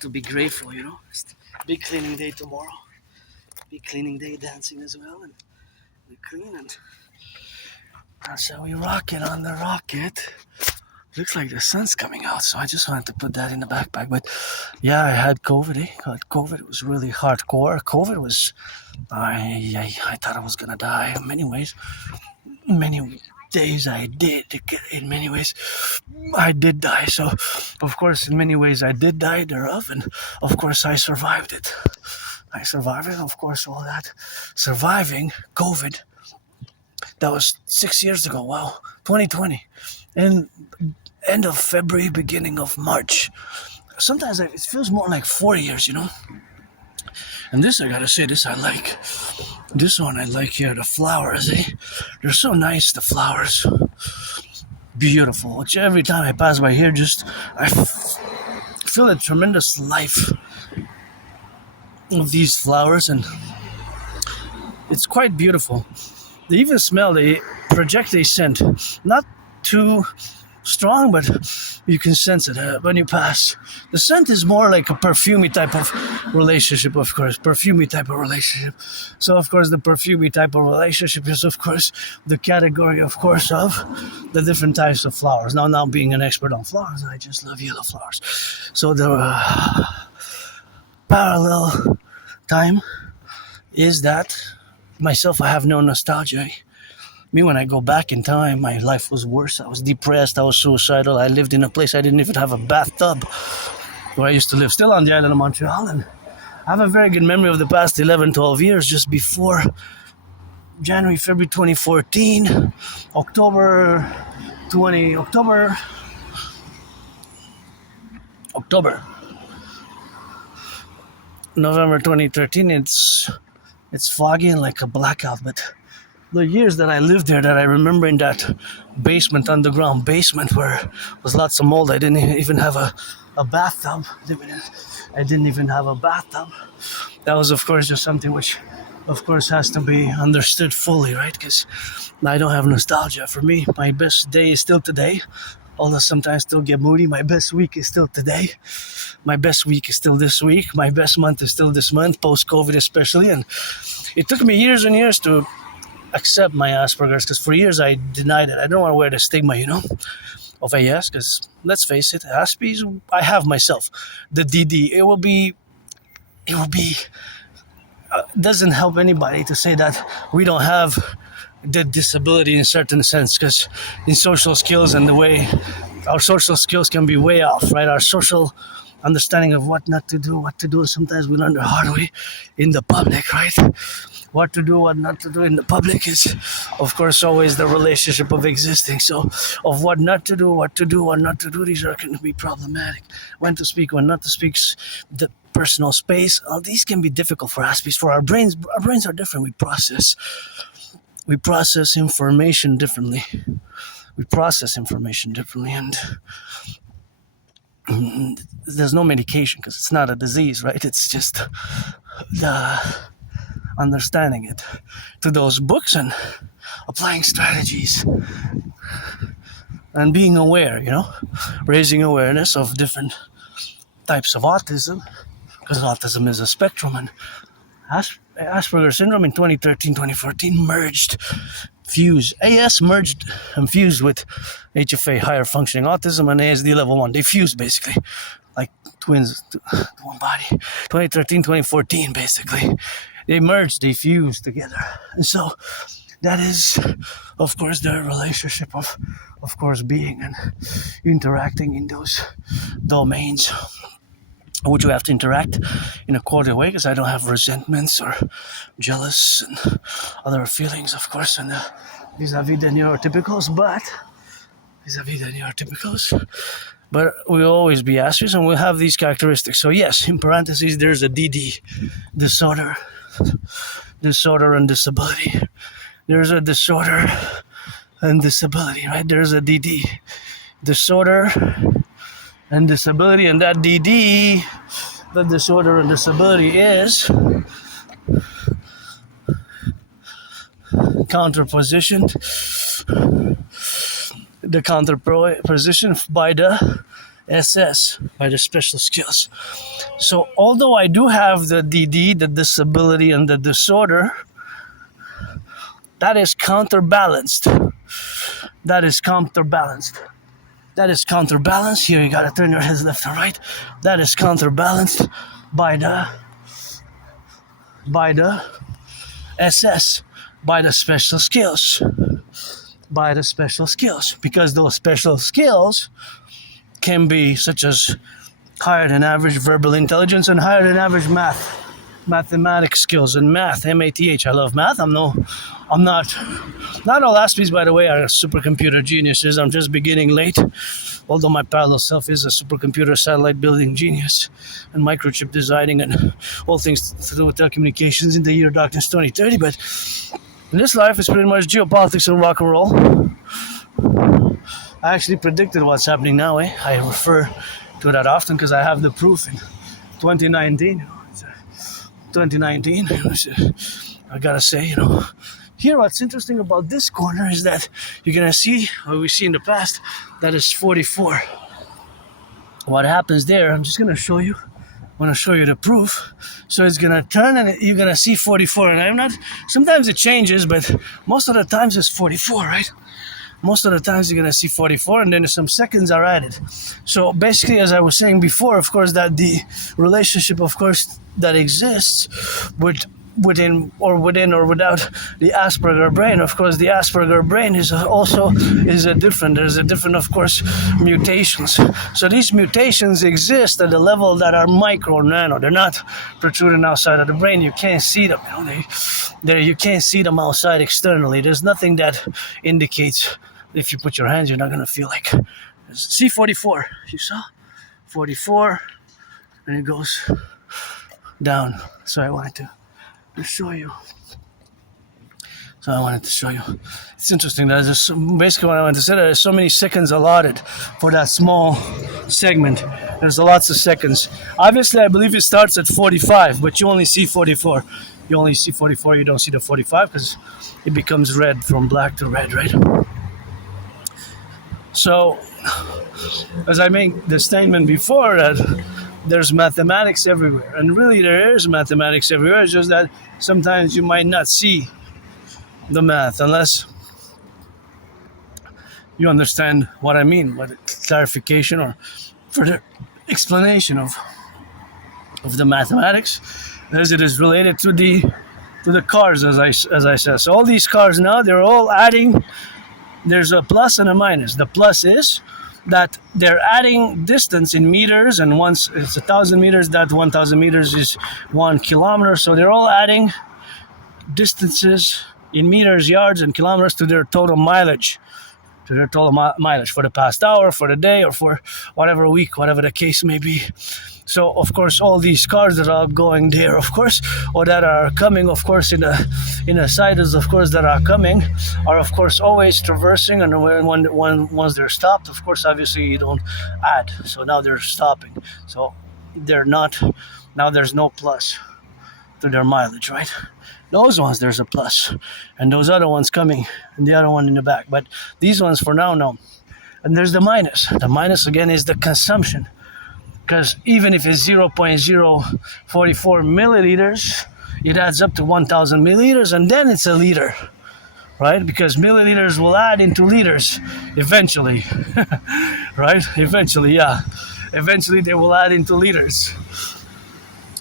to be grateful, It's big cleaning day tomorrow. Big cleaning day, dancing as well, and we clean, and that's how we rock it on the rocket. Looks like the sun's coming out, so I just wanted to put that in the backpack. But yeah, I had COVID. Got COVID. It was really hardcore. COVID was, I thought I was gonna die. In many ways, many days I did. In many ways, I did die. So, of course, in many ways I did die thereof, and of course I survived it. Of course, all that surviving COVID. That was 6 years ago. Wow, 2020, and end of February, beginning of March. Sometimes it feels more like 4 years, And this, I gotta say, this I like. This one I like here, the flowers, They're so nice, the flowers. Beautiful. Which every time I pass by here, I feel a tremendous life of these flowers, and it's quite beautiful. They even smell, they project a scent. Not too strong, but you can sense it when you pass. The scent is more like a perfumey type of relationship, of course. Perfumey type of relationship. So, of course, the perfumey type of relationship is, of course, the category, of course, of the different types of flowers. Now being an expert on flowers, I just love yellow flowers. So the parallel time is that myself, I have no nostalgia. Me, when I go back in time, my life was worse. I was depressed. I was suicidal. I lived in a place I didn't even have a bathtub where I used to live, still on the island of Montreal. And I have a very good memory of the past 11, 12 years, just before January, February 2014, October, November 2013. It's foggy and like a blackout, but the years that I lived there, that I remember in that basement, underground basement, where was lots of mold. I didn't even have a bathtub. I didn't even have a bathtub. That was, of course, just something which, of course, has to be understood fully, right? Because I don't have nostalgia. For me, my best day is still today. Although sometimes I still get moody, my best week is still today. My best week is still this week. My best month is still this month, post-COVID especially. And it took me years and years to accept my Asperger's, because for years I denied it. I don't want to wear the stigma, of AS, because let's face it, Aspiesque, I have myself. The dedie, it will be doesn't help anybody to say that we don't have the disability in a certain sense, because in social skills and the way our social skills can be way off, right? Our social understanding of what not to do, what to do, sometimes we learn the hard way in the public, right? What to do, what not to do in the public is, of course, always the relationship of existing. So, of what not to do, what to do, what not to do, these are going to be problematic. When to speak, when not to speak, the personal space, all these can be difficult for Aspiesque. For our brains are different. We process information differently. And there's no medication because it's not a disease, right? It's just the understanding it to those books and applying strategies and being aware, raising awareness of different types of autism, because autism is a spectrum. And Asperger's syndrome in 2013, 2014 merged and fused with HFA, higher functioning autism, and ASD level 1. They fused basically, like twins to one body. 2013, 2014 basically. They merged, they fused together. And so that is, of course, their relationship of course, being and interacting in those domains. Would you have to interact in a cordial way? Because I don't have resentments or jealous and other feelings, of course, and vis-a-vis the neurotypicals, but we'll always be Asperger's and we'll have these characteristics. So yes, in parentheses, there's a DD, disorder and disability. There's a disorder and disability, right? There's a DD, disorder and disability, and that DD, the disorder and disability, is counterpositioned, by the SS, by the special skills. So although I do have the DD, the disability, and the disorder, that is counterbalanced. Here you gotta turn your heads left and right. That is counterbalanced by the SS, by the special skills. Because those special skills can be such as higher than average verbal intelligence and higher than average mathematics skills and math, MATH. I love math. Not all Aspies, by the way, are supercomputer geniuses. I'm just beginning late, although my parallel self is a supercomputer satellite building genius and microchip designing and all things to do with telecommunications in the year darkness 2030. But in this life, it's pretty much geopolitics and rock and roll. I actually predicted what's happening now. I refer to that often because I have the proof in 2019. I gotta say, here, what's interesting about this corner is that you're gonna see, what we see in the past, that is 44. What happens there, I'm just gonna show you. I want to show you the proof. So it's gonna turn and you're gonna see 44. And I'm not, sometimes it changes, but most of the times it's 44, right? Most of the times you're gonna see 44, and then some seconds are added. So basically, as I was saying before, of course, that the relationship, of course, that exists within or without the Asperger brain. Of course, the Asperger brain is a different. There's a different, of course, mutations. So these mutations exist at the level that are micro or nano. They're not protruding outside of the brain. You can't see them. You can't see them outside externally. There's nothing that indicates. If you put your hands, you're not gonna feel like. See 44. You saw 44, and it goes down. So I wanted to show you. It's interesting that basically what I want to say. There's so many seconds allotted for that small segment. There's lots of seconds. Obviously, I believe it starts at 45, but you only see 44. You only see 44. You don't see the 45 because it becomes red from black to red, right? So, as I made the statement before that there's mathematics everywhere, and really there is mathematics everywhere. It's just that sometimes you might not see the math unless you understand what I mean, what clarification or further explanation of the mathematics, as it is related to the cars, as I said. So all these cars now, they're all adding. There's a plus and a minus. The plus is that they're adding distance in meters, and once it's 1,000 meters, that 1,000 meters is 1 kilometer. So they're all adding distances in meters, yards, and kilometers to their total mileage. For the past hour, for the day, or for whatever week, whatever the case may be. So, of course, all these cars that are going there, of course, or that are coming, of course, in the siders, of course, that are coming, are, of course, always traversing. And once they're stopped, of course, obviously, you don't add. So now they're stopping. So they're not, now there's no plus to their mileage, right? Those ones, there's a plus. And those other ones coming, and the other one in the back. But these ones, for now, no. And there's the minus. The minus, again, is the consumption. Because even if it's 0.044 milliliters, it adds up to 1,000 milliliters, and then it's a liter, right? Because milliliters will add into liters eventually, right? Eventually, yeah. Eventually, they will add into liters,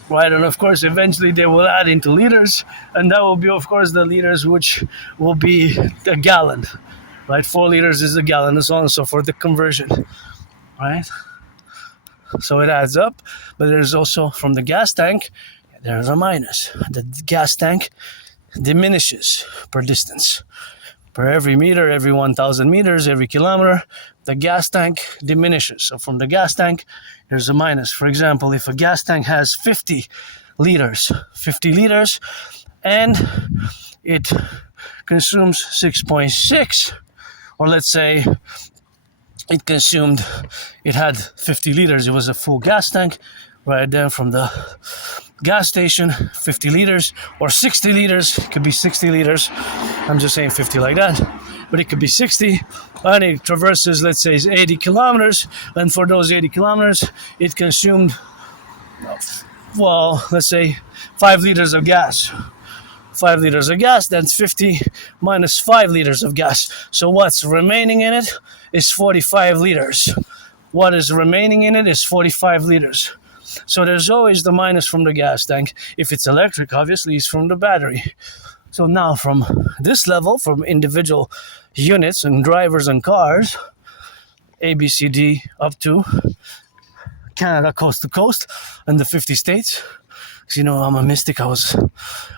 right? And of course, eventually, they will add into liters, and that will be, of course, the liters which will be a gallon, right? 4 liters is a gallon, and so on and so forth, the conversion, right? So it adds up, but there's also, from the gas tank, there's a minus. The gas tank diminishes per distance. Per every meter, every 1,000 meters, every kilometer, the gas tank diminishes. So from the gas tank, there's a minus. For example, if a gas tank has 50 liters, and it consumes 6.6, or let's say it had 50 liters. It was a full gas tank, right? Then from the gas station, 50 liters or 60 liters. It could be 60 liters. I'm just saying 50 like that. But it could be 60. And it traverses, let's say, 80 kilometers. And for those 80 kilometers, it consumed, well, let's say 5 liters of gas. 5 liters of gas, that's 50 minus 5 liters of gas. So what's remaining in it is 45 liters. What is remaining in it is 45 liters. So there's always the minus from the gas tank. If it's electric, obviously, it's from the battery. So now from this level, from individual units and drivers and cars, A, B, C, D, up to Canada, coast to coast, and the 50 states. You know, I'm a mystic. I was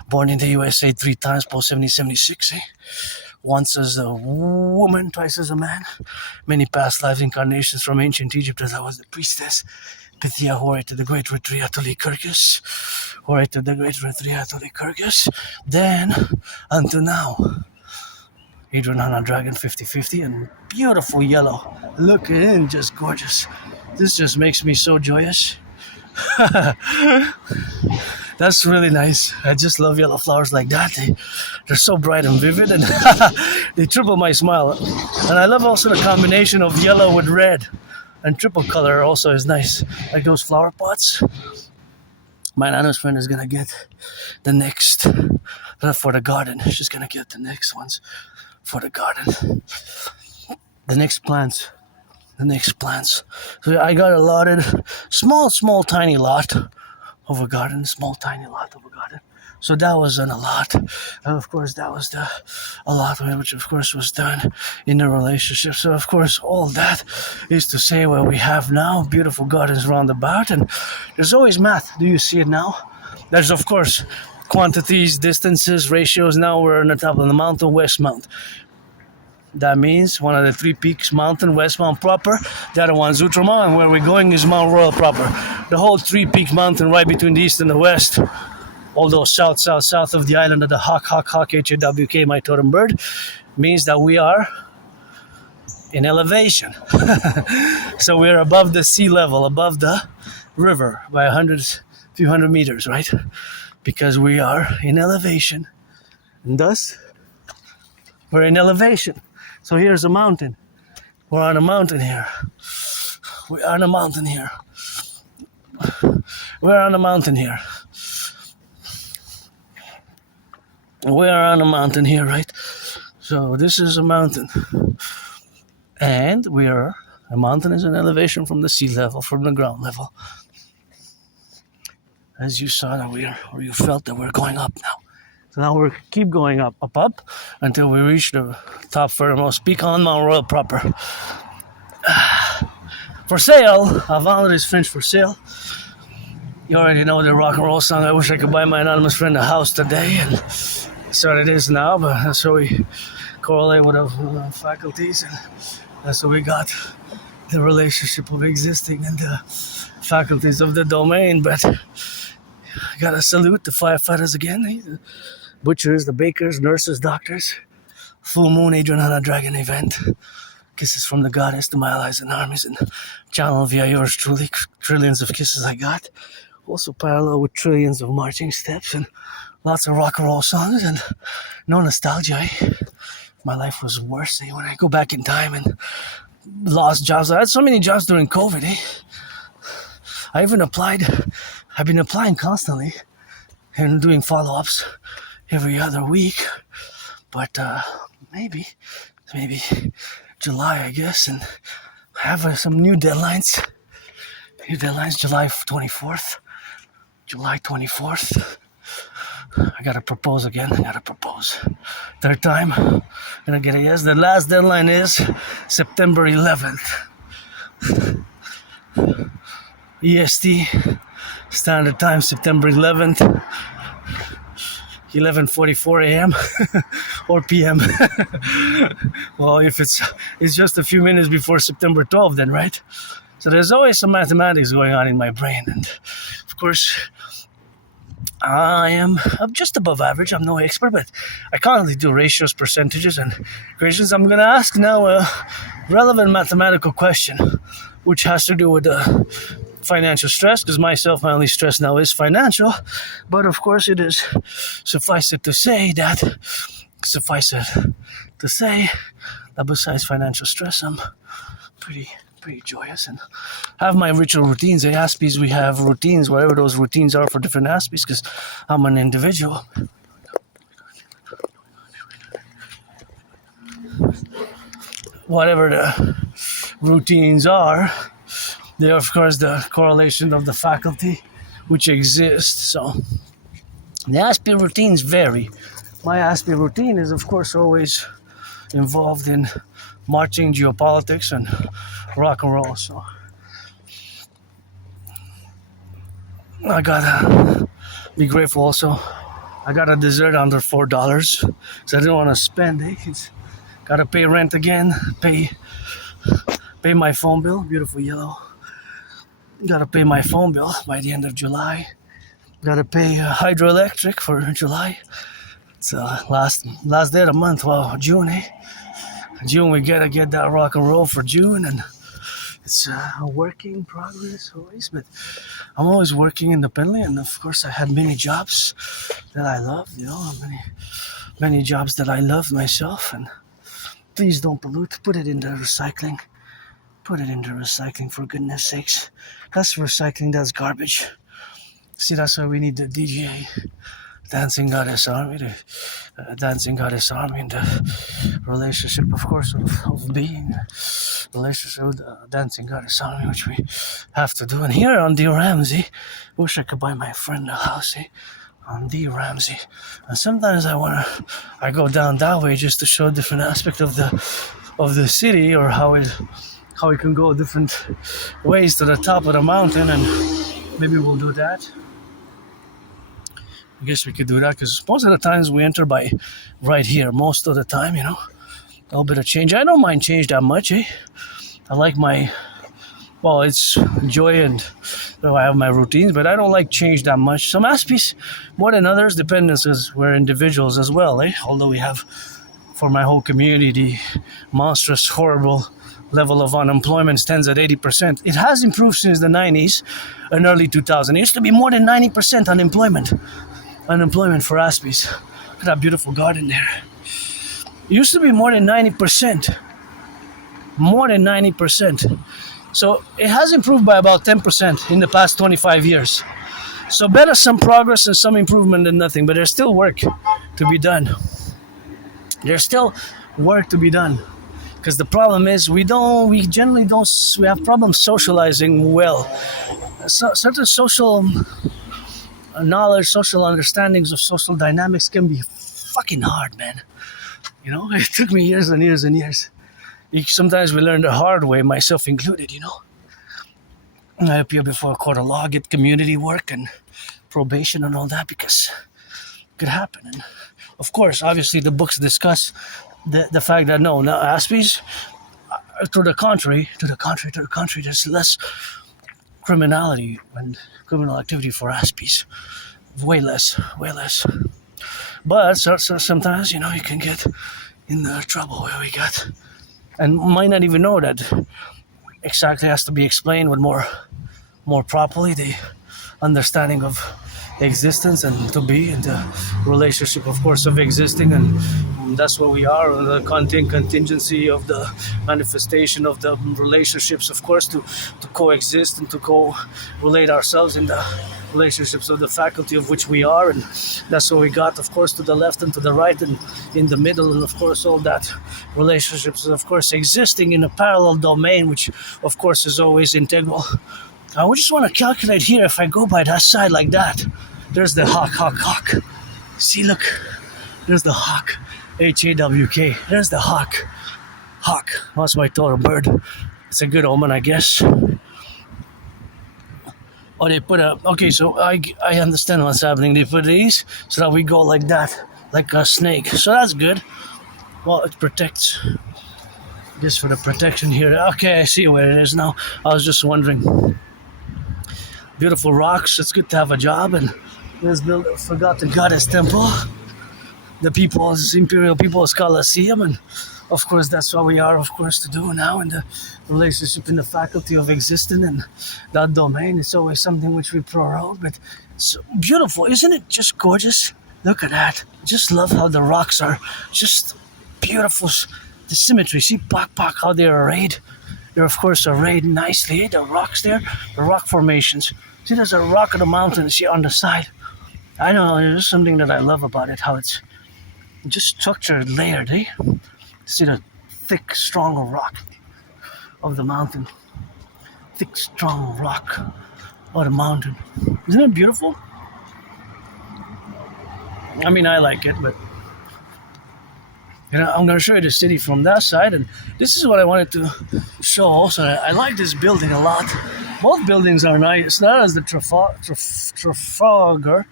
born in the USA 3 times, post 76. Once as a woman, twice as a man. Many past life incarnations from ancient Egypt as I was the priestess. Pythia, hore to the great Retriatoli Kirkus. Hore to the great Retriatoli Kirkus. Then, unto now. Adrian Hanna Dragon 50/50 and beautiful yellow. Look at it, just gorgeous. This just makes me so joyous. That's really nice. I just love yellow flowers like that. They're so bright and vivid, and they triple my smile. And I love also the combination of yellow with red, and triple color also is nice. Like those flower pots. My nana's friend is gonna get the next for the garden. She's gonna get the next ones for the garden. The next plants. So I got allotted small, tiny lot of a garden. So that wasn't a lot. And of course, that was a lot, which of course was done in the relationship. So of course, all that is to say what we have now, beautiful gardens round about, and there's always math. Do you see it now? There's of course quantities, distances, ratios. Now we're on the top of the mountain, West Mount. That means one of the three peaks, mountain, West Mount proper. The other one's Outremer, and where we're going is Mount Royal proper. The whole three-peak mountain right between the east and the west. Although south of the island of the Hawk, H-A-W-K, my totem bird, means that we are in elevation. So we're above the sea level, above the river by a few hundred meters, right? Because we are in elevation. And thus, we're in elevation. So here's a mountain. We're on a mountain here. We're on a mountain here. We're on a mountain here. We are on a mountain here, right? So this is a mountain. And a mountain is an elevation from the sea level, from the ground level. As you saw that or you felt that we're going up now. So now we keep going up, until we reach the top furthermost peak on Mount Royal proper. For sale, Avant is French for sale. You already know the rock and roll song. I wish I could buy my anonymous friend a house today, and that's what it is now. But that's how we correlate with our faculties, and that's how we got the relationship of existing and the faculties of the domain. But I gotta salute the firefighters again. The butchers, the bakers, nurses, doctors. Full moon, Adrian Dragon event. Kisses from the goddess to my allies and armies, and channel via yours truly. Trillions of kisses I got. Also parallel with trillions of marching steps and lots of rock and roll songs and no nostalgia. My life was worse when I go back in time and lost jobs. I had so many jobs during COVID. I even applied. I've been applying constantly and doing follow-ups every other week. But maybe July, I guess, and I have some new deadlines. July 24th. I gotta propose again. Third time. Gonna get a yes. The last deadline is September 11th. EST, standard time, September 11th. 11:44 a.m. or p.m. Well, if it's just a few minutes before September 12th, then, right? So there's always some mathematics going on in my brain, and of course, I'm just above average. I'm no expert, but I constantly do ratios, percentages, and equations. I'm going to ask now a relevant mathematical question, which has to do with financial stress, because my only stress now is financial. But of course, it is suffice it to say that besides financial stress, I'm pretty joyous and have my ritual routines. At Aspiesque, we have routines, whatever those routines are for different Aspiesque, because I'm an individual. Whatever the routines are, they're of course the correlation of the faculty which exists. So the Aspiesque routines vary. My Aspiesque routine is of course always involved in marching, geopolitics, and rock and roll. So I gotta be grateful also. I got a dessert under $4 because I didn't want to spend it. Gotta pay rent again, pay my phone bill, beautiful yellow. Gotta pay my phone bill by the end of July. Gotta pay hydroelectric for July. It's last day of the month, well, June, June we gotta get that rock and roll for June, and it's a work in progress always, but I'm always working independently, and of course I had many jobs that I loved, many jobs that I loved myself. And please don't pollute. Put it into recycling. Put it into recycling, for goodness sakes. That's recycling. That's garbage. See, that's why we need the DJ, Dancing Goddess Army, the Dancing Goddess Army, and the relationship, of course, of being, relationship with the Dancing Goddess Army, which we have to do. And here on D. Ramsey, wish I could buy my friend a house, on D. Ramsey. And sometimes I go down that way just to show different aspect of the city, or how we can go different ways to the top of the mountain, and maybe we'll do that. I guess we could do that, because most of the times we enter by right here. Most of the time, a little bit of change. I don't mind change that much, I like it's joy, and I have my routines, but I don't like change that much. Some aspects more than others, depending, because we're individuals as well, although we have, for my whole community, the monstrous, horrible level of unemployment stands at 80%. It has improved since the 90s and early 2000s. It used to be more than 90% unemployment for Aspies. Look at that beautiful garden there. It used to be more than 90%. More than 90%. So it has improved by about 10% in the past 25 years. So better some progress and some improvement than nothing, but there's still work to be done. There's still work to be done. Because the problem is we have problems socializing well. Certain social knowledge, social understandings of social dynamics can be fucking hard, man. It took me years and years and years. Sometimes we learn the hard way, myself included, I appear before a court of law, get community work and probation and all that, because it could happen. And of course, obviously, the books discuss the fact that no, Aspies, to the contrary, there's less criminality and criminal activity for Aspies. Way less. But sometimes, you can get in the trouble where we got, and might not even know that exactly, has to be explained with more properly, the understanding of existence and to be, and the relationship, of course, of existing, and that's what we are, the contingency of the manifestation of the relationships, of course, to coexist and to co-relate ourselves in the relationships of the faculty of which we are. And that's what we got, of course, to the left and to the right and in the middle, and of course all that relationships, of course, existing in a parallel domain, which of course is always integral. I just want to calculate here, if I go by that side like that, there's the hawk. See, look, there's the hawk, H-A-W-K. There's the hawk. That's my totem bird. It's a good omen, I guess. Oh, they put okay, so I understand what's happening. They put these so that we go like that, like a snake. So that's good. Well, it protects. Just for the protection here. Okay, I see where it is now. I was just wondering. Beautiful rocks. It's good to have a job. And this build forgotten goddess temple. The people's Imperial People's Colosseum. And of course, that's what we are, of course, to do now in the relationship in the faculty of existing, and that domain. It's always something which we prorogue, but it's beautiful. Isn't it just gorgeous? Look at that. Just love how the rocks are just beautiful. The symmetry. See, how they're arrayed. They're, of course, arrayed nicely. The rocks there, the rock formations. See, there's a rock on the mountain, see, on the side. I know, there's something that I love about it, how it's just structured, layered, See the thick, strong rock of the mountain. Thick, strong rock of the mountain. Isn't it beautiful? I mean, I like it, but I'm going to show you the city from that side, and this is what I wanted to show also. I like this building a lot. Both buildings are nice. Not as the Trafalgar.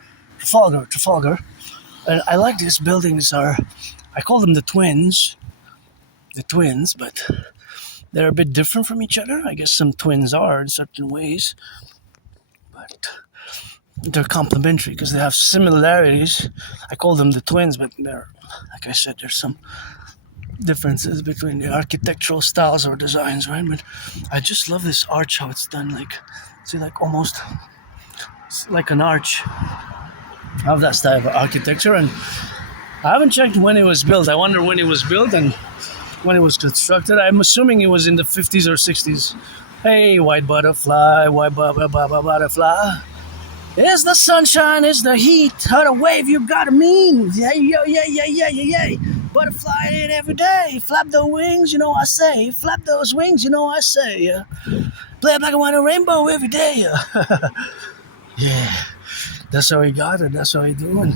And I like these buildings I call them the twins, but they're a bit different from each other. I guess some twins are in certain ways, but they're complementary because they have similarities. I call them the twins, but they're, like I said, there's some differences between the architectural styles or designs, right? But I just love this arch, how it's done, like, see, like almost It's like an arch of that style of architecture, and I haven't checked when it was built. I wonder when it was built and when it was constructed. I'm assuming it was in the 50s or 60s. Hey, white butterfly, butterfly. Is the sunshine, is the heat, how the wave you got a mean? Yeah, yeah. Butterfly it every day. Flap those wings, you know I say. Flap those wings, you know I say. Play black and white and rainbow every day. Yeah. That's how we got it. That's how we do it.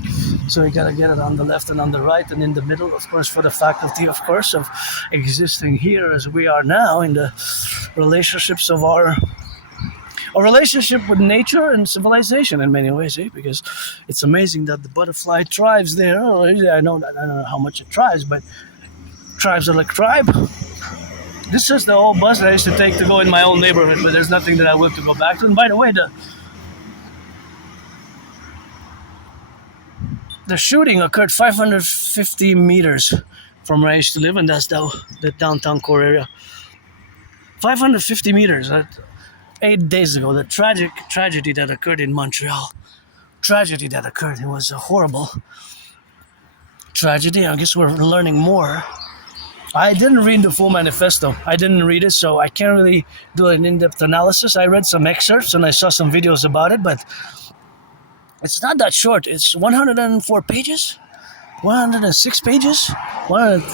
So we gotta get it on the left and on the right and in the middle, of course, for the faculty, of course, of existing here as we are now in the relationships of our relationship with nature and civilization in many ways, because it's amazing that the butterfly thrives there. I don't know how much it thrives, but tribes are like tribe. This is the old bus that I used to take to go in my own neighborhood, but there's nothing that I want to go back to. And by the way, the shooting occurred 550 meters from where I used to live, and that's the downtown core area. 550 meters. 8 days ago, the tragedy that occurred in Montreal. It was a horrible tragedy. I guess we're learning more. I didn't read the full manifesto. I didn't read it, so I can't really do an in-depth analysis. I read some excerpts and I saw some videos about it, but it's not that short. It's 104 pages, 106 pages,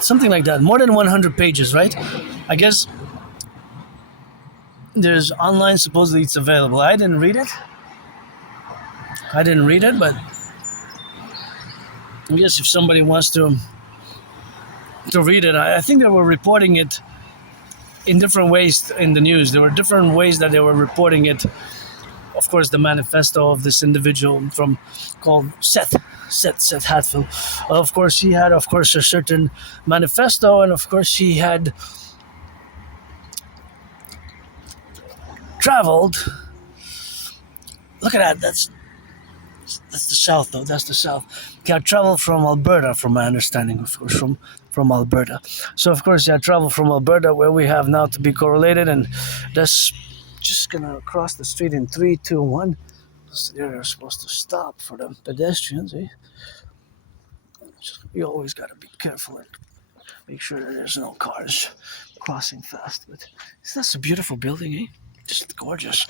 something like that. More than 100 pages, right? I guess there's online, supposedly it's available. I didn't read it, but I guess if somebody wants to read it, I think they were reporting it in different ways in the news. There were different ways that they were reporting it. Of course, the manifesto of this individual called Seth Hatfield. Of course, he had, a certain manifesto, and of course, he had traveled. Look at that. That's the south, though. That's the south. He had traveled from Alberta, from my understanding, of course, from Alberta. So, of course, he had traveled from Alberta, where we have now to be correlated, and that's just gonna cross the street in 3, 2, 1. They're supposed to stop for the pedestrians. You always gotta be careful and make sure that there's no cars crossing fast. But that's a beautiful building, Just gorgeous.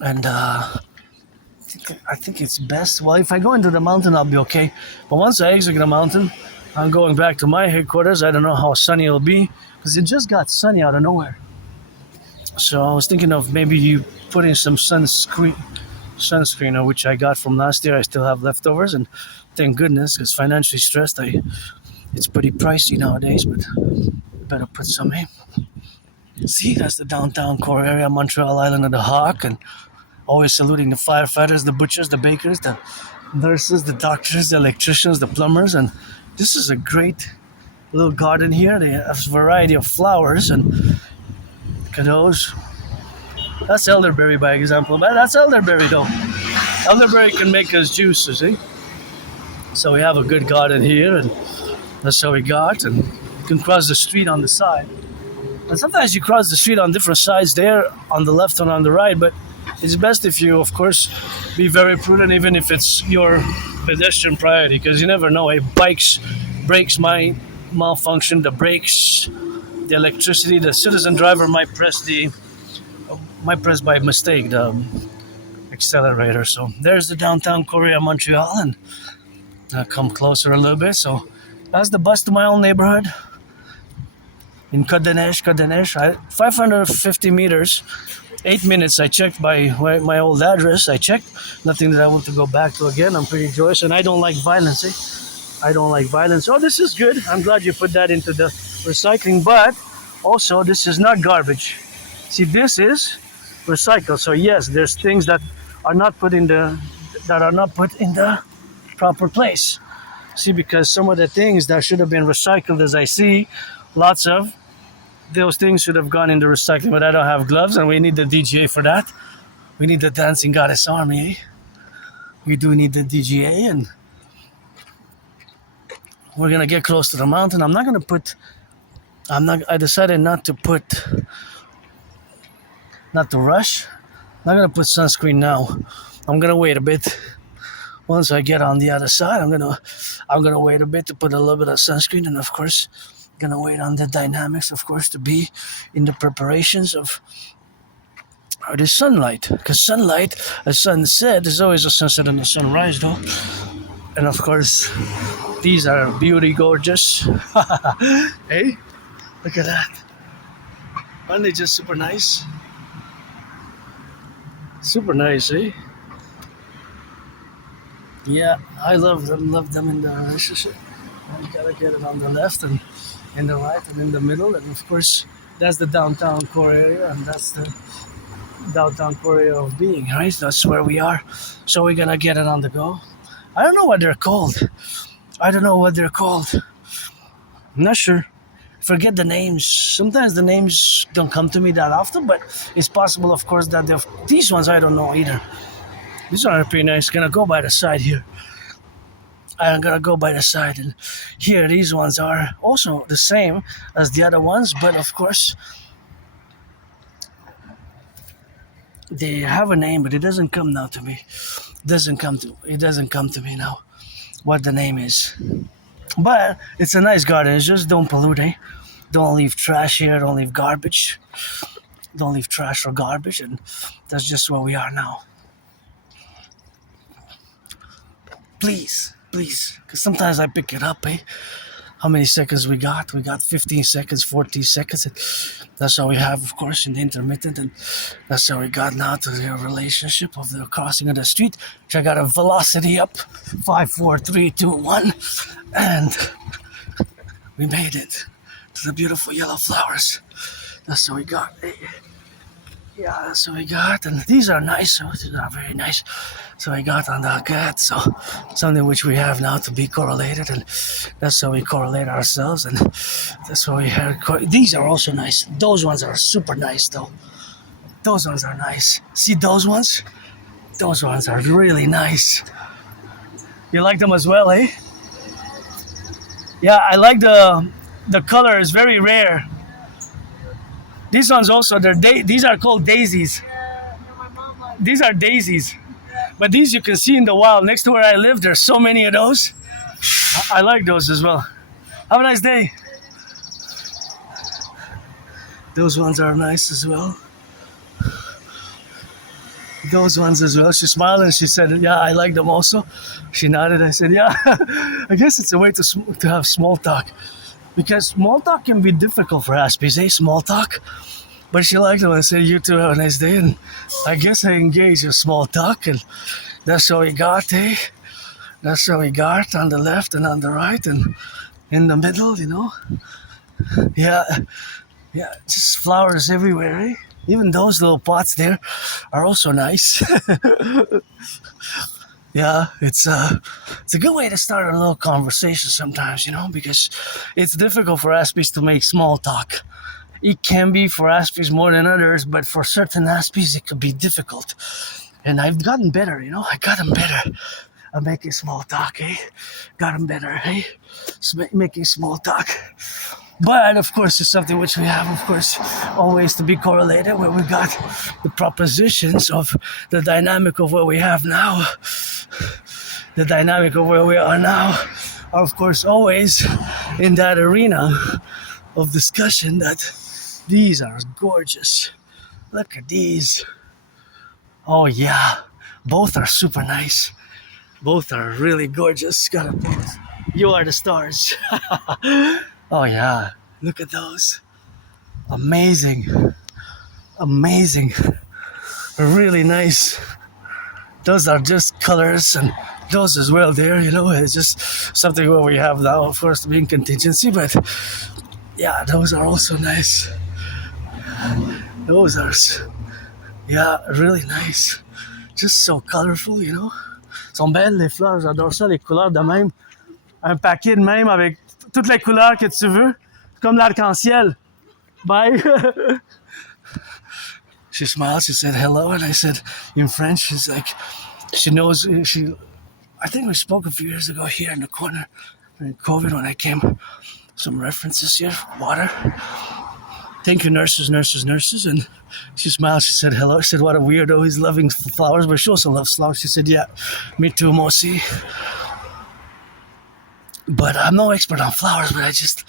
And I think it's best. Well, if I go into the mountain, I'll be okay. But once I exit the mountain, I'm going back to my headquarters. I don't know how sunny it'll be, because it just got sunny out of nowhere. So I was thinking of maybe you putting some sunscreen, which I got from last year. I still have leftovers, and thank goodness, because financially stressed, it's pretty pricey nowadays, but better put some in. See, that's the downtown core area, Montreal Island of the Hawk, and always saluting the firefighters, the butchers, the bakers, the nurses, the doctors, the electricians, the plumbers. And this is a great little garden here. They have a variety of flowers, and look at those. That's elderberry, by example. But that's elderberry, though. Elderberry can make us juices, So we have a good garden here, and that's how we got. And you can cross the street on the side. And sometimes you cross the street on different sides there, on the left and on the right, but it's best if you, of course, be very prudent, even if it's your pedestrian priority, because you never know. Brakes might malfunction, the brakes, the electricity, the citizen driver might press by mistake the accelerator. So there's the downtown Korea, Montreal, and I'll come closer a little bit. So that's the bus to my own neighborhood in Côte-des-Neiges, 550 meters, 8 minutes. I checked by my old address. I checked. Nothing that I want to go back to again. I'm pretty joyous, and I don't like violence. I don't like violence. Oh, this is good. I'm glad you put that into the recycling, but also this is not garbage. See, this is recycled. So yes, there's things that are not put in the proper place. See, because some of the things that should have been recycled, as I see, lots of those things should have gone into recycling, but I don't have gloves, and we need the DGA for that. We need the Dancing Goddess Army. We do need the DGA, and we're gonna get close to the mountain. I decided not to rush. I'm gonna put sunscreen now. I'm gonna wait a bit. Once I get on the other side, I'm gonna wait a bit to put a little bit of sunscreen, and of course, gonna wait on the dynamics, of course, to be in the preparations of the sunlight. Because sunlight, as sunset, is always a sunset and a sunrise, though. And of course, these are beauty gorgeous. Hey, look at that. Aren't they just super nice? Super nice, eh? Yeah, I love them in the relationship. You gotta get it on the left and in the right and in the middle, and of course that's the downtown core area, and that's the downtown core area of being, right? That's where we are. So we're gonna get it on the go. I don't know what they're called. I'm not sure. Forget the names. Sometimes the names don't come to me that often, but it's possible, of course, that these ones I don't know either. These are pretty nice. Gonna go by the side here. I'm gonna go by the side, and here these ones are also the same as the other ones, but of course they have a name, but it doesn't come now to me. It doesn't come to me now what the name is. But it's a nice garden. It's just don't pollute, eh? Don't leave trash here. Don't leave garbage. Don't leave trash or garbage, and that's just where we are now. Please, because sometimes I pick it up, eh? How many seconds we got? We got 15 seconds, 14 seconds. And that's all we have, of course, in the intermittent. And that's how we got now to the relationship of the crossing of the street. Which I got a velocity up, 5, 4, 3, 2, 1. And we made it to the beautiful yellow flowers. That's what we got. Yeah, that's what we got. And these are nice. So these are very nice. So we got on the gut. So something which we have now to be correlated. And that's how we correlate ourselves. And that's why we have. These are also nice. Those ones are super nice, though. Those ones are nice. See those ones? Those ones are really nice. You like them as well, eh? Yeah, I like the color. Is very rare. These ones also, these are called daisies. These are daisies. But these you can see in the wild. Next to where I live, there's so many of those. I like those as well. Have a nice day. Those ones are nice as well. Those ones as well. She smiled and she said, yeah, I like them also. She nodded. I said, yeah. I guess it's a way to have small talk. Because small talk can be difficult for Aspiesque, eh? Small talk. But she liked it. I said, you too, have a nice day. And I guess I engaged in small talk. And that's what we got, eh? That's what we got on the left and on the right and in the middle, you know? Yeah, just flowers everywhere, eh? Even those little pots there are also nice. Yeah, it's a good way to start a little conversation sometimes, you know, because it's difficult for Aspiesque to make small talk. It can be for Aspiesque more than others, but for certain Aspiesque it could be difficult. And I've gotten better, you know, I gotten better at making small talk, eh? Gotten better, eh? Making small talk. But of course, it's something which we have, of course, always to be correlated, where we got the propositions of the dynamic of what we have now. The dynamic of where we are now are, of course, always in that arena of discussion that these are gorgeous. Look at these. Oh, yeah. Both are super nice. Both are really gorgeous. Gotta pause. You are the stars. Oh yeah, look at those. Amazing. Really nice. Those are just colors, and those as well there, you know, it's just something where we have now, of course, to be in contingency, but yeah, those are also nice. Those are, yeah, really nice. Just so colorful, you know. Sont belles les fleurs, j'adore ça, les couleurs de même. Un paquet de même avec toutes les couleurs que tu veux, comme l'arc-en-ciel. Bye. She smiled, she said hello, and I said in French, she's like, she knows, I think we spoke a few years ago here in the corner, in COVID when I came, some references here, water. Thank you, nurses, nurses, nurses. And she smiled. She said hello. She said, what a weirdo. He's loving flowers, but she also loves flowers. She said, yeah, me too, Mosi. But I'm no expert on flowers, but I just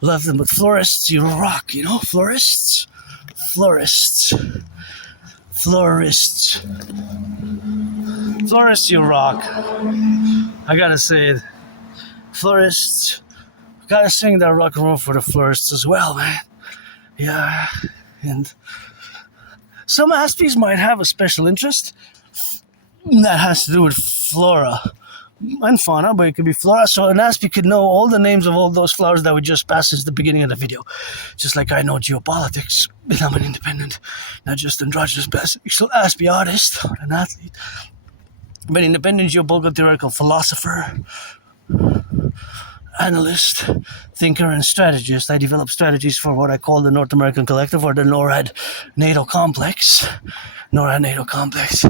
love them. But florists, you rock, you know? Florists. Florists. Florists. Florists, you rock. I gotta say it. Florists. Gotta sing that rock and roll for the florists as well, man. Yeah. And some Aspies might have a special interest that has to do with flora and fauna, but it could be flora. So an Aspie could know all the names of all those flowers that we just passed since the beginning of the video. Just like I know geopolitics, and I'm an independent, not just androgynous bisexual Aspie artist or an athlete, but independent geopolitical theoretical philosopher, analyst, thinker, and strategist. I develop strategies for what I call the North American Collective, or the NORAD-NATO complex. NORAD-NATO complex.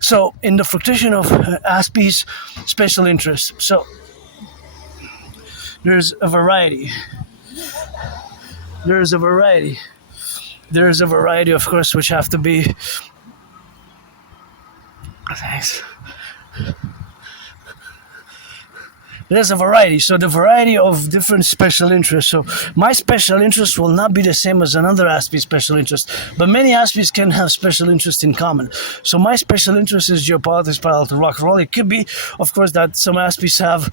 So, in the fruition of Aspie's special interests, so there's a variety. There's a variety, of course, which have to be. Thanks. There's a variety. So the variety of different special interests. So my special interest will not be the same as another Aspie special interest. But many Aspies can have special interest in common. So my special interest is geopolitics parallel to rock and roll. It could be, of course, that some Aspies have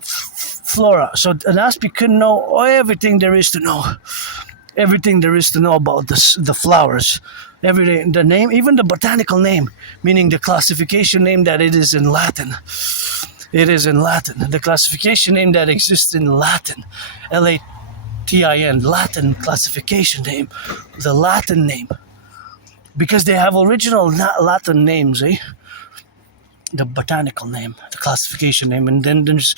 flora. So an Aspie could know everything there is to know. Everything there is to know about the flowers. Everything, the name, even the botanical name, meaning the classification name that it is in Latin. It is in Latin. The classification name that exists in Latin, Latin, Latin classification name, the Latin name. Because they have original Latin names, eh? The botanical name, the classification name, and then there's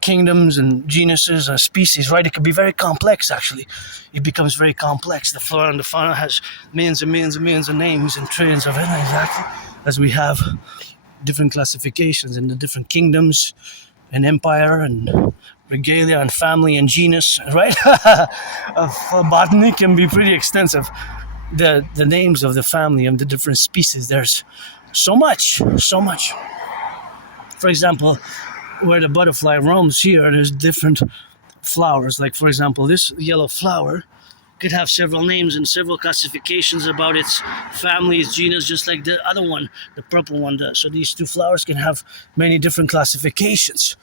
kingdoms and genuses and species, right? It could be very complex, actually. It becomes very complex. The flora and the fauna has millions and millions and millions of names and trillions of it, exactly, as we have different classifications in the different kingdoms and empire and regalia and family and genus, right? Botany can be pretty extensive. The names of the family and the different species, there's so much. For example, where the butterfly roams here, there's different flowers. Like, for example, this yellow flower could have several names and several classifications about its family, its genus, just like the other one, the purple one does. So these two flowers can have many different classifications.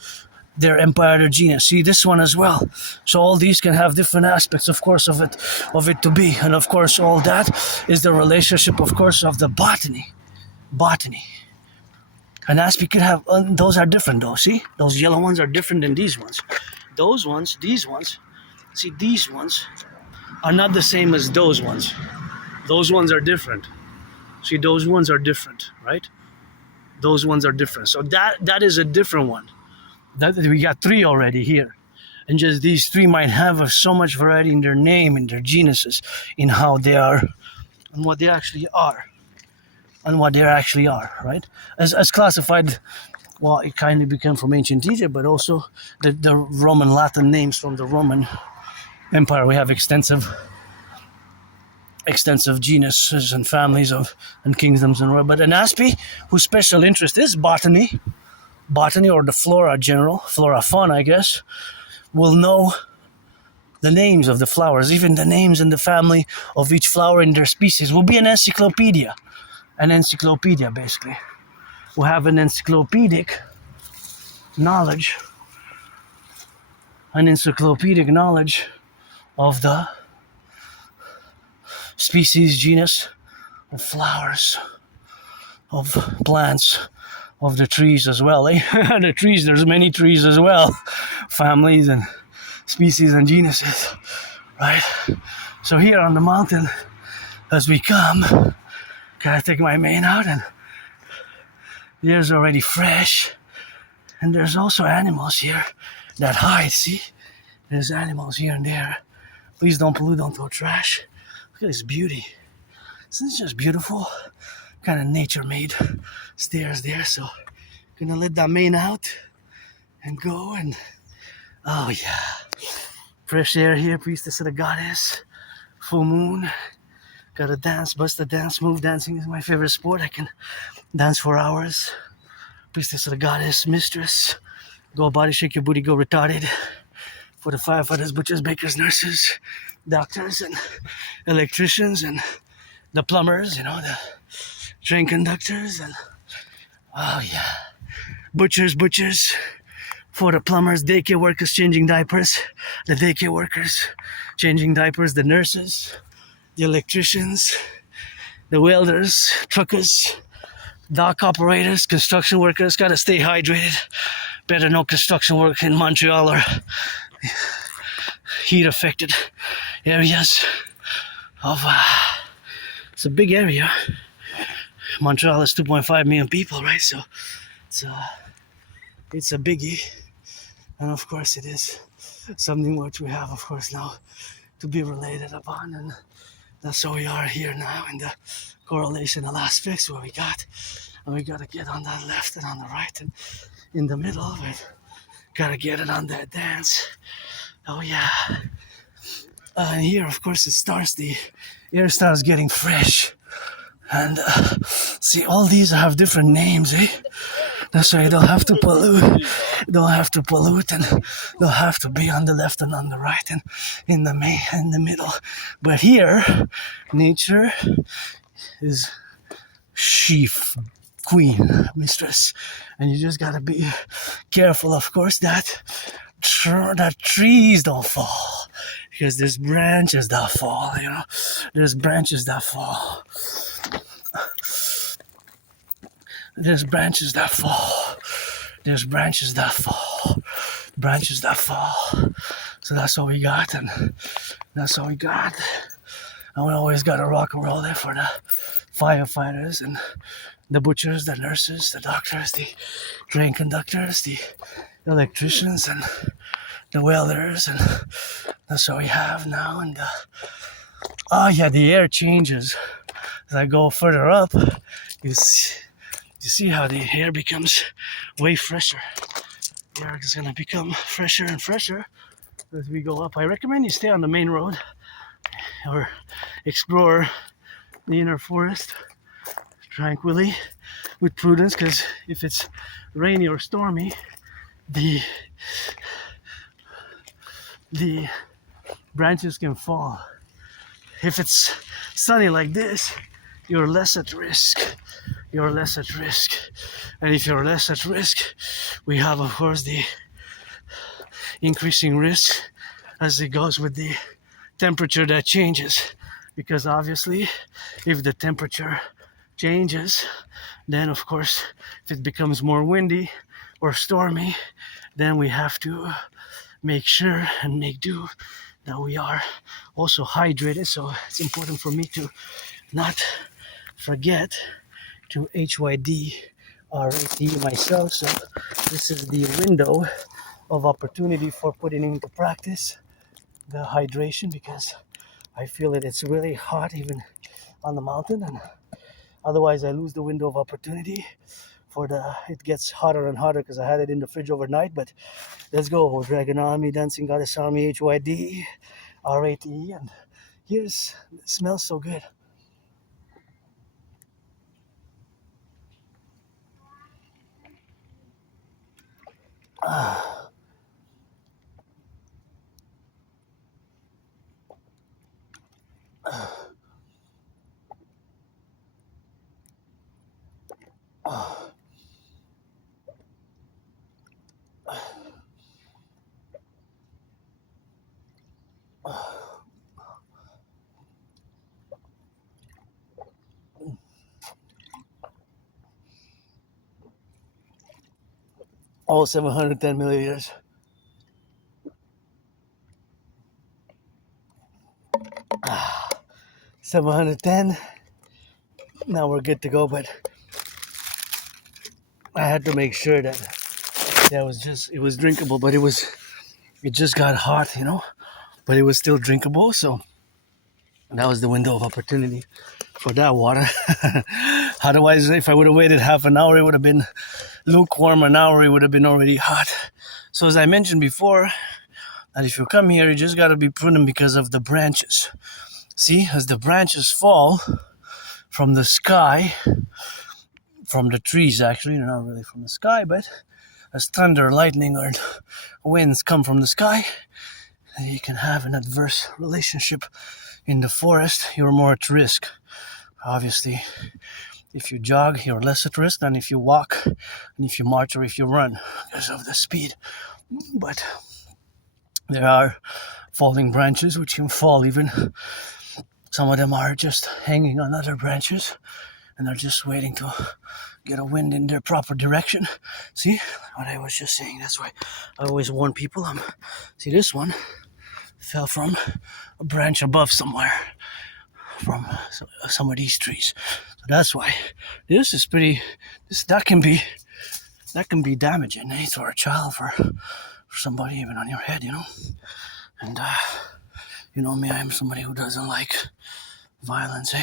Their empire, their genus. See this one as well. So all these can have different aspects, of course, of it to be. And of course, all that is the relationship, of course, of the botany. And Aspie could have, those are different though, see? Those yellow ones are different than these ones. These ones, see, these ones are not the same as those ones. Those ones are different. See, those ones are different, right? Those ones are different. So that is a different one. That we got three already here. And just these three might have so much variety in their name, in their genuses, in how they are, and what they actually are. Right? As classified, well, it kind of became from ancient Egypt, but also the Roman Latin names from the Roman Empire. We have extensive genuses and families and kingdoms but an Aspie whose special interest is botany or the flora fauna, I guess, will know the names of the flowers, even the names and the family of each flower in their species. Will be an encyclopedia. Basically. We'll have an encyclopedic knowledge of the species, genus, of flowers, of plants, of the trees as well. The trees, there's many trees as well. Families and species and genuses, right? So here on the mountain, as we come, gotta take my mane out, and the air's already fresh. And there's also animals here that hide, see? There's animals here and there. Please don't pollute, don't throw trash. Look at this beauty. Isn't this just beautiful? Kind of nature-made stairs there, so gonna let that mane out and go, and oh yeah. Fresh air here, priestess of the goddess. full moon. Gotta dance, bust the dance move. Dancing is my favorite sport. I can dance for hours. Priestess of the goddess, mistress. Go body, shake your booty, go retarded. For the firefighters, butchers, bakers, nurses, doctors, and electricians, and the plumbers, the train conductors, and oh yeah, butchers. For the plumbers, daycare workers changing diapers, the daycare workers changing diapers, the nurses, the electricians, the welders, truckers, dock operators, construction workers. Gotta stay hydrated. Better no construction work in Montreal or heat affected areas of it's a big area. Montreal is 2.5 million people, right? So it's a biggie, and of course it is something which we have, of course, now to be related upon, and that's why we are here now in the correlational aspects where we gotta get on that left and on the right and in the middle, but gotta get it on that dance. Oh yeah. And here, of course, the air starts getting fresh. And see, all these have different names, eh? That's why you don't have to pollute. And they'll have to be on the left and on the right and in the middle. But here, nature is chief, queen, mistress. And you just gotta be careful, of course, that trees don't fall, because there's branches that fall, there's branches that fall, there's branches that fall, so that's what we got, and we always got to rock and roll there for the firefighters and the butchers, the nurses, the doctors, the train conductors, the electricians, and the welders, and that's what we have now. And the air changes as I go further up. You see how the air becomes way fresher. The air is gonna become fresher and fresher as we go up. I recommend you stay on the main road or explore the inner forest tranquilly with prudence, because if it's rainy or stormy, the branches can fall. If it's sunny like this, you're less at risk. And if you're less at risk, we have, of course, the increasing risk as it goes with the temperature that changes. Because obviously, if the temperature changes, then of course, if it becomes more windy or stormy, then we have to make sure and make do that we are also hydrated. So it's important for me to not forget to HYD RAT myself. So this is the window of opportunity for putting into practice the hydration, because I feel that it's really hot even on the mountain, and otherwise I lose the window of opportunity it gets hotter and hotter because I had it in the fridge overnight. But let's go. Dragon Army, Dancing Goddess Army, HYD RAT, and it smells so good. All 710 milliliters. Ah, 710. Now we're good to go, but I had to make sure that it was drinkable, but it just got hot, but it was still drinkable. So that was the window of opportunity for that water. Otherwise, if I would have waited half an hour, it would have been lukewarm. An hour, it would have been already hot. So as I mentioned before, that if you come here, you just got to be prudent because of the branches. See, as the branches fall from the sky, from the trees actually, they're not really from the sky, but as thunder, lightning, or winds come from the sky, you can have an adverse relationship in the forest. You're more at risk. Obviously, if you jog, you're less at risk than if you walk, and if you march, or if you run because of the speed. But there are falling branches which can fall even. Some of them are just hanging on other branches and they're just waiting to get a wind in their proper direction. See what I was just saying? That's why I always warn people. See, this one fell from a branch above somewhere, from some of these trees. So that's why this is pretty. That can be damaging, for a child, for somebody, even on your head, And you know me, I'm somebody who doesn't like violence.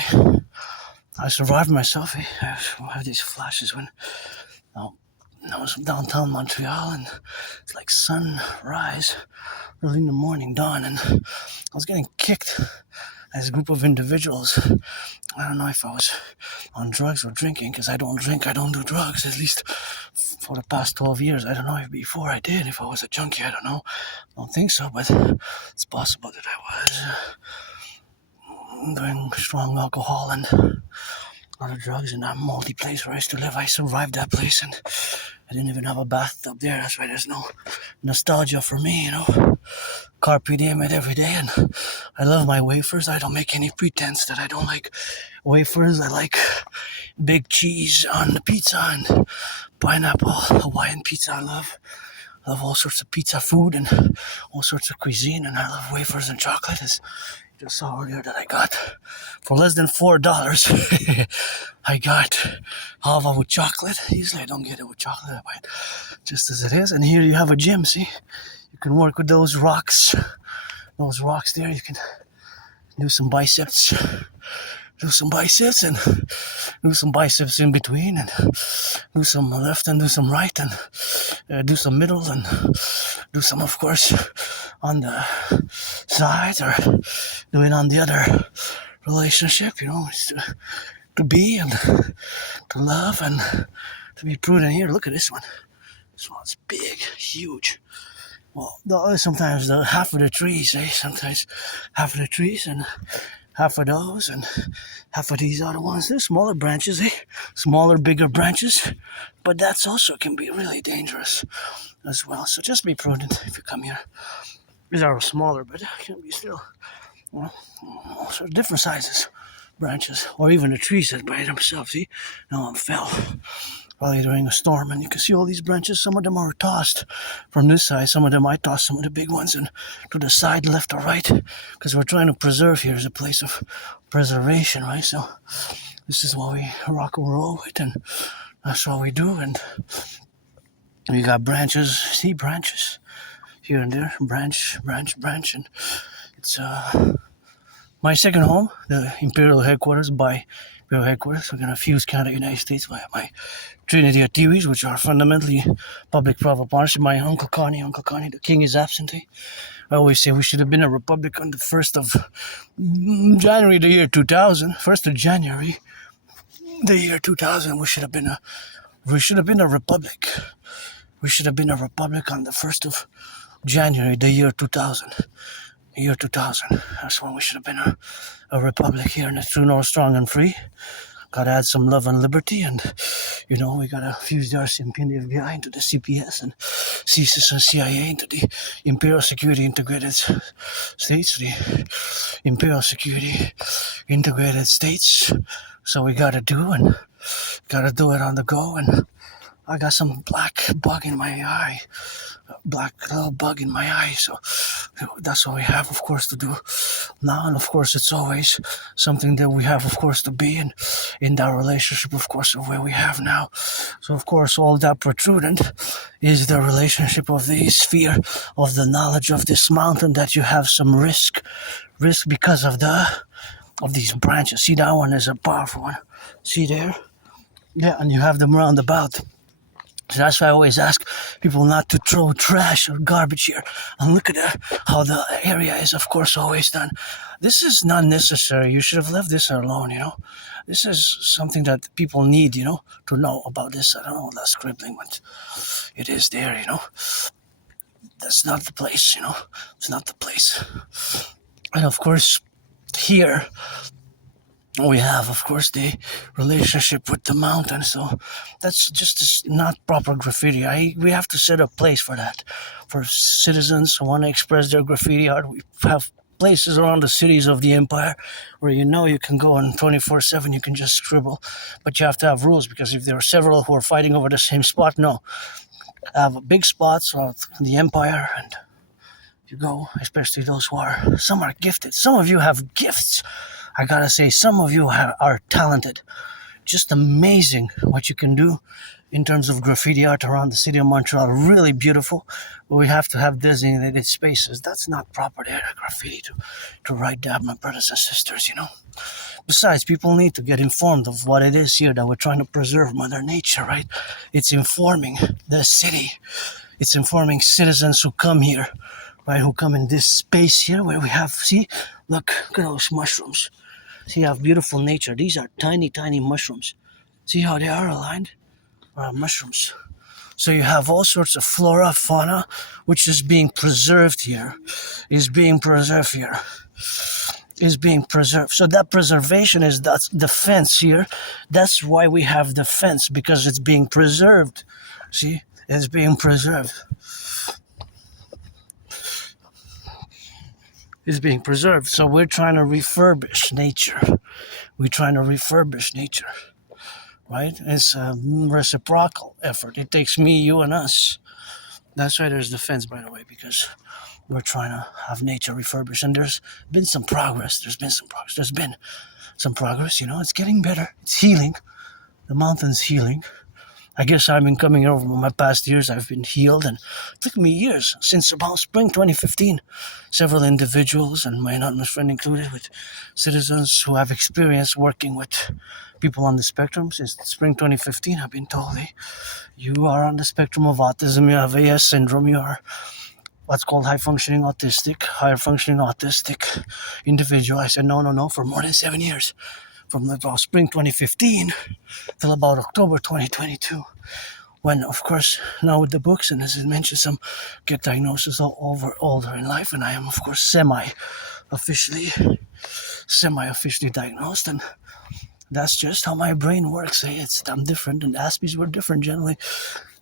I survived myself. I have these flashes when I was downtown Montreal, and it's like sunrise, early in the morning, dawn, and I was getting kicked as a group of individuals. I don't know if I was on drugs or drinking, because I don't drink, I don't do drugs, at least for the past 12 years. I don't know if before I did, if I was a junkie, I don't know. I don't think so, but it's possible that I was doing strong alcohol and other drugs in that multi place where I used to live. I survived that place, and I didn't even have a bathtub there. That's why there's no nostalgia for me, Carpe diem it every day, and I love my wafers. I don't make any pretense that I don't like wafers. I like big cheese on the pizza and pineapple Hawaiian pizza. I love all sorts of pizza food and all sorts of cuisine, and I love wafers and chocolate. As you just saw earlier that I got for less than $4. I got halva with chocolate. Usually I don't get it with chocolate. I buy it just as it is. And here you have a gym. See, you can work with those rocks. Those rocks there. You can do some biceps. Do some biceps and do some biceps in between, and do some left and do some right, and do some middle, and do some, of course, on the sides, or do it on the other relationship. It's to be and to love and to be prudent. Here, look at this one. This one's big, huge. Well, sometimes half of the trees, sometimes half of the trees, and half of those, and half of these other ones. They're smaller branches, smaller, bigger branches, but that's also can be really dangerous as well. So just be prudent if you come here. These are smaller, but it can be still, also different sizes, branches, or even the trees that by themselves. See, now one fell probably during a storm, and you can see all these branches. Some of them are tossed from this side. Some of them I tossed some of the big ones and to the side, left or right, because we're trying to preserve. Here is a place of preservation, right? So this is what we rock and roll with, and that's what we do. And we got branches, see, branches here and there, branch, and it's my second home, the Imperial headquarters. We're going to fuse Canada, United States by my Trinity of theories, which are fundamentally public-private partnership. My Uncle Connie, the king is absent. I always say we should have been a republic on the 1st of January, the year 2000. 1st of January, the year 2000, we should have been a republic. We should have been a republic on the 1st of January, the year 2000. The year 2000. That's when we should have been a republic here in the true north, strong and free. Gotta add some love and liberty, and we gotta fuse the RCMP and the FBI into the CPS, and CSIS and CIA into the Imperial Security Integrated States, the Imperial Security Integrated States. So we gotta do it on the go. And I got some black bug in my eye. Black little bug in my eye, so that's what we have, of course, to do now. And of course it's always something that we have, of course, to be in that relationship, of course, of where we have now. So of course all that protrudent is the relationship of the sphere of the knowledge of this mountain, that you have some risk because of these branches. See, that one is a powerful one. See there? Yeah, and you have them round about. So that's why I always ask people not to throw trash or garbage here. And look at how the area is, of course, always done. This is not necessary. You should have left this alone, This is something that people need, to know about this. I don't know that scribbling, but it is there, That's not the place, It's not the place. And of course, here we have, of course, the relationship with the mountain. So that's just not proper graffiti. We have to set a place for that. For citizens who want to express their graffiti art, we have places around the cities of the empire where you can go and 24/7 you can just scribble. But you have to have rules, because if there are several who are fighting over the same spot, no. Have big spots around the empire, and you go, especially those some are gifted. Some of you have gifts. I gotta say, some of you are talented. Just amazing what you can do in terms of graffiti art around the city of Montreal. Really beautiful. But we have to have designated spaces. That's not proper there, graffiti, to write down, my brothers and sisters, Besides, people need to get informed of what it is here that we're trying to preserve, Mother Nature, right? It's informing the city. It's informing citizens who come here, right? Who come in this space here where we have, look at those mushrooms. See, you have beautiful nature. These are tiny, tiny mushrooms. See how they are aligned? Mushrooms. So you have all sorts of flora, fauna, which is being preserved here. Is being preserved. So that preservation that's the fence here. That's why we have the fence, because it's being preserved. See? It's being preserved. Is being preserved. So we're trying to refurbish nature. Right? It's a reciprocal effort. It takes me, you, and us. That's why there's the fence, by the way, because we're trying to have nature refurbished. And there's been some progress. It's getting better. It's healing. The mountain's healing. I guess I've been coming over my past years. I've been healed, and it took me years, since about spring 2015. Several individuals, and my anonymous friend included, with citizens who have experience working with people on the spectrum since spring 2015. I've been told, hey, you are on the spectrum of autism, you have AS syndrome, you are what's called higher functioning autistic individual. I said, no, for more than 7 years. From about spring 2015 till about October 2022, when, of course, now with the books, and as I mentioned, some get diagnosis older in life, and I am, of course, semi-officially diagnosed, and that's just how my brain works. I'm different, and Aspies were different generally,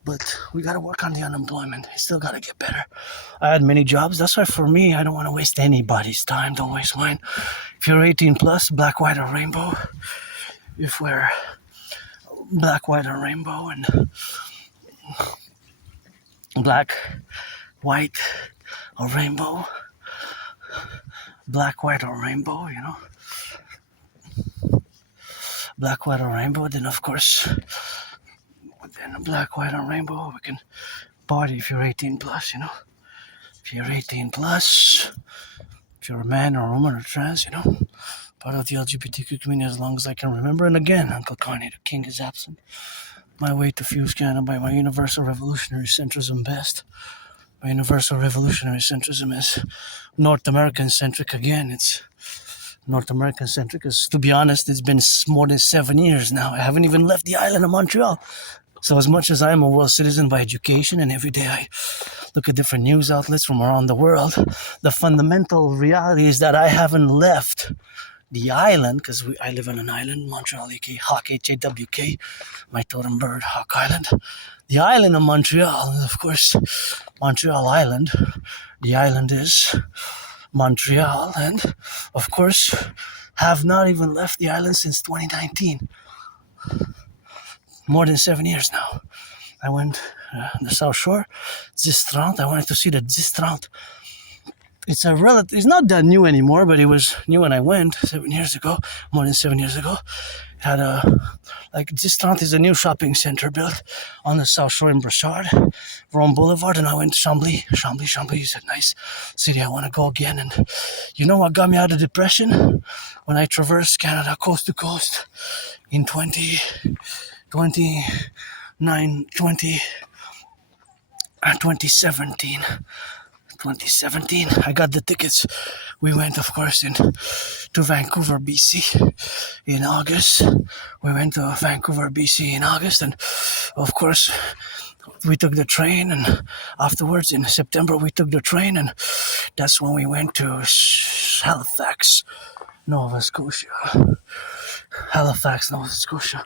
but we got to work on the unemployment. It still got to get better. I had many jobs. That's why, for me, I don't want to waste anybody's time. Don't waste mine. If you're 18 plus, black, white, or rainbow, if we're black, white, or rainbow, and black, white, or rainbow, black, white, or rainbow, black, white, or rainbow, then, of course, within a black, white, or rainbow, we can party if you're 18 plus, If you're 18 plus, if you're a man or a woman or trans, part of the LGBTQ community as long as I can remember. And again, Uncle Carney, the king is absent. My way to fuse Canada by my universal revolutionary centrism best. My universal revolutionary centrism is North American centric again. It's North American centric because, to be honest, it's been more than 7 years now. I haven't even left the island of Montreal. So as much as I am a world citizen by education, and every day I look at different news outlets from around the world, the fundamental reality is that I haven't left the island, because I live on an island, Montreal, aka Hawk, H-A-W-K, my totem bird, Hawk Island. The island of Montreal, of course, Montreal Island. The island is Montreal, and of course, have not even left the island since 2019. More than 7 years now. I went on the South Shore, Distrant. I wanted to see the Distrant. It's not that new anymore, but it was new when I went 7 years ago, more than 7 years ago. It had Distrant is a new shopping center built on the South Shore in Brossard, Rome Boulevard, and I went to Chambly. Chambly is a nice city. I want to go again. And you know what got me out of depression? When I traversed Canada coast to coast in 2019, 2017. 2017. I got the tickets. We went, of course, to Vancouver, BC in August. We went to Vancouver, BC in August, and of course, we took the train. And afterwards, in September, we took the train, and that's when we went to Halifax, Nova Scotia. Halifax, Nova Scotia.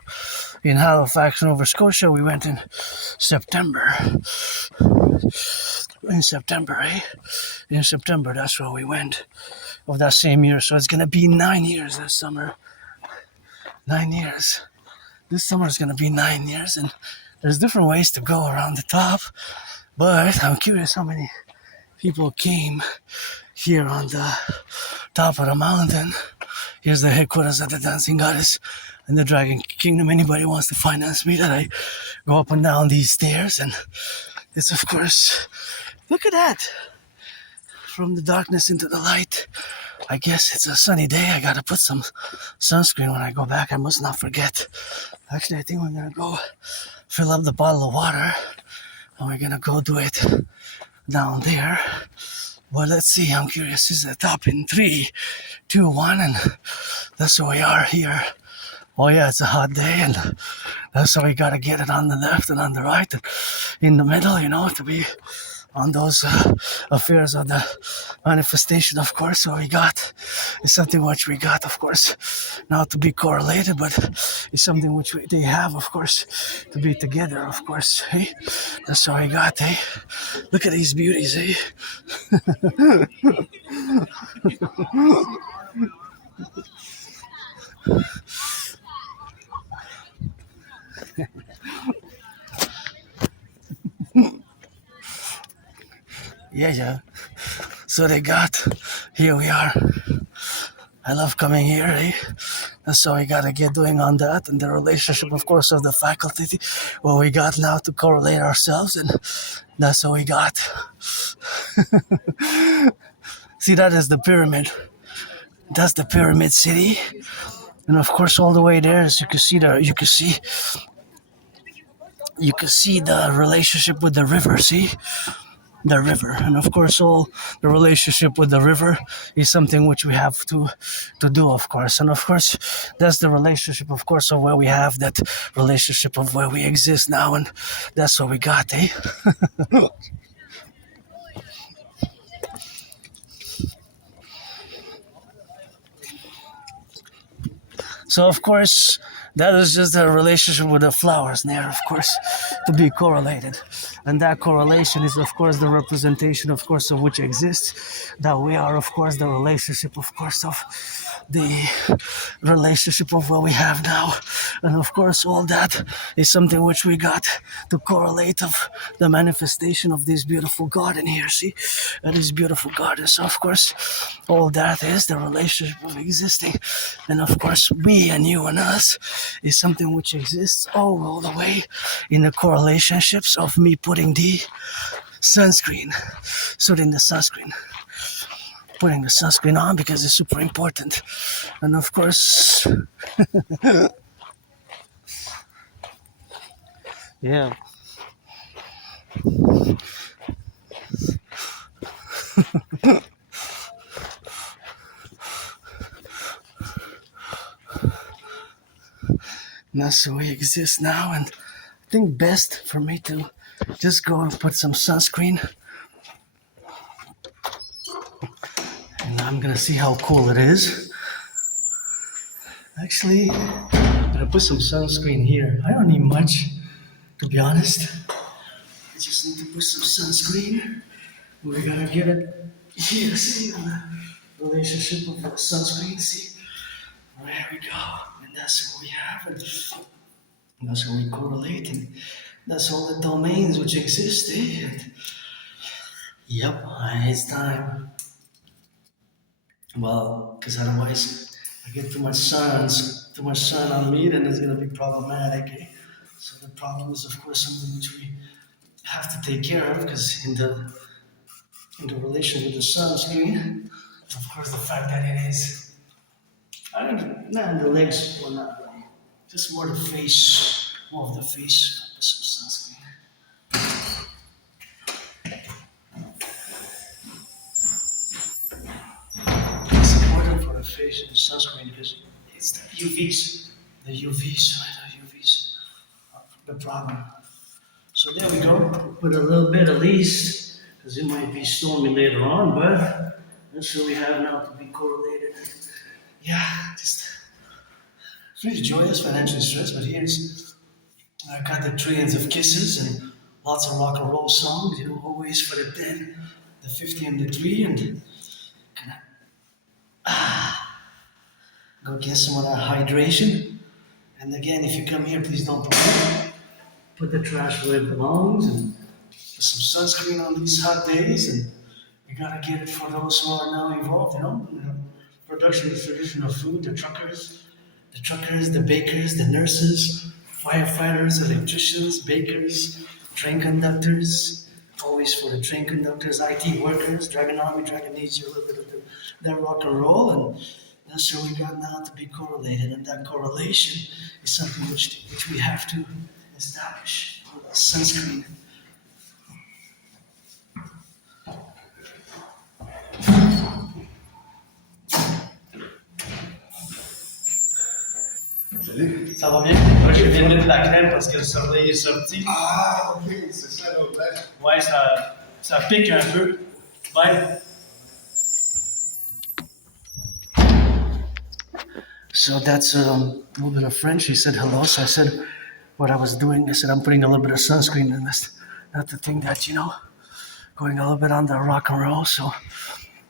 In Halifax, Nova Scotia, we went in September. In September, In September, that's where we went of that same year. So it's gonna be 9 years this summer. 9 years. This summer is gonna be 9 years, and there's different ways to go around the top. But I'm curious how many people came here on the top of the mountain. Here's the headquarters of the Dancing Goddess and the Dragon Kingdom. Anybody wants to finance me that I go up and down these stairs, and it's of course, look at that. From the darkness into the light. I guess it's a sunny day. I gotta put some sunscreen when I go back. I must not forget. Actually, I think we're gonna go fill up the bottle of water and we're gonna go do it down there. Well, let's see. I'm curious. Is the top in 3, 2, 1, and that's where we are here. Oh yeah, it's a hot day, and that's why we gotta get it on the left and on the right and in the middle, to be on those affairs of the manifestation, of course. So we got, it's something which we got, of course, not to be correlated, but it's something which they have, of course, to be together, of course. Hey, that's how I got. Hey, look at these beauties. Hey. Yeah. So they got, here we are. I love coming here, eh? And so we gotta get doing on that, and the relationship, of course, of the faculty, what we got now to correlate ourselves, and that's what we got. See, that is the pyramid. That's the pyramid city, and of course, all the way there, as you can see the relationship with the river. See. The river, and of course all the relationship with the river is something which we have to do, of course, and of course that's the relationship, of course, of where we have that relationship of where we exist now, and that's what we got, eh? So of course that is just a relationship with the flowers there, of course, to be correlated. And that correlation is, of course, the representation, of course, of which exists. That we are, of course, the relationship, of course, of the relationship of what we have now. And of course, all that is something which we got to correlate of the manifestation of this beautiful garden here, see? This beautiful garden. So, of course, all that is the relationship of existing. And of course, me and you and us is something which exists all the way in the correlationships of me putting the sunscreen, putting the sunscreen on because it's super important. And of course, yeah. And that's the way it exists now, and I think best for me to just go and put some sunscreen. And I'm gonna see how cool it is. Actually, I'm gonna put some sunscreen here. I don't need much, to be honest. I just need to put some sunscreen. We're gonna get it here, see, on the relationship of the sunscreen, see? There we go. And that's what we have. And that's what we correlate. And that's all the domains which exist, eh? And yep, it's time. Well, because otherwise I get too much sun on me, then it's gonna be problematic, eh? So the problem is, of course, something which we have to take care of, because in the relation with the sunscreen, of course, the fact that it is, I don't know, the legs, well, not really, just more the face, more of the face, some sunscreen. It's important for the face and sunscreen because it's the UVs. The UVs, right? The UVs are the problem. So there we go. Put a little bit at least, because it might be stormy later on, but that's what we have now to be correlated. Yeah, just it's really joyous, financially stressed, but here's I got the trillions of kisses and lots of rock and roll songs, always for the 10, the 50 and the 3, and kind of go get some of that hydration. And again, if you come here, please don't forget, put the trash where it belongs and put some sunscreen on these hot days, and you gotta get it for those who are now involved, production and distribution of food, the truckers, the bakers, the nurses, firefighters, electricians, bakers, train conductors, always for the train conductors, IT workers, Dragon needs you a little bit of that rock and roll, and that's what we got now to be correlated, and that correlation is something which we have to establish. Sunscreen. Salut. Ça va bien? Moi, je viens de mettre la crème parce que le soleil est sorti. Ah, ok, c'est ça l'autre. Ouais, ça pique un peu. Bye. So that's a little bit of French. He said hello. So I said what I was doing. I said I'm putting a little bit of sunscreen, and that's not the thing that, going a little bit on the rock and roll. So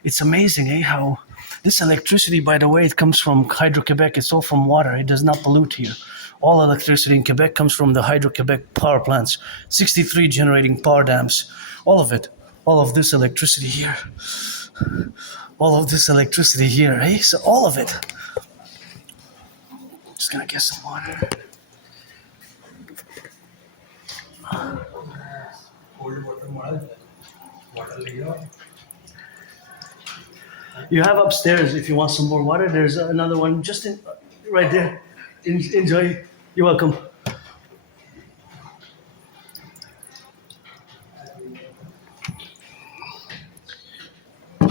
it's amazing, how this electricity, by the way, it comes from Hydro-Quebec. It's all from water. It does not pollute here. All electricity in Quebec comes from the Hydro-Quebec power plants, 63 generating power dams. All of it. All of this electricity here. All of this electricity here, So all of it. Just gonna get some water. You have upstairs, if you want some more water, there's another one just right there. Enjoy. You're welcome.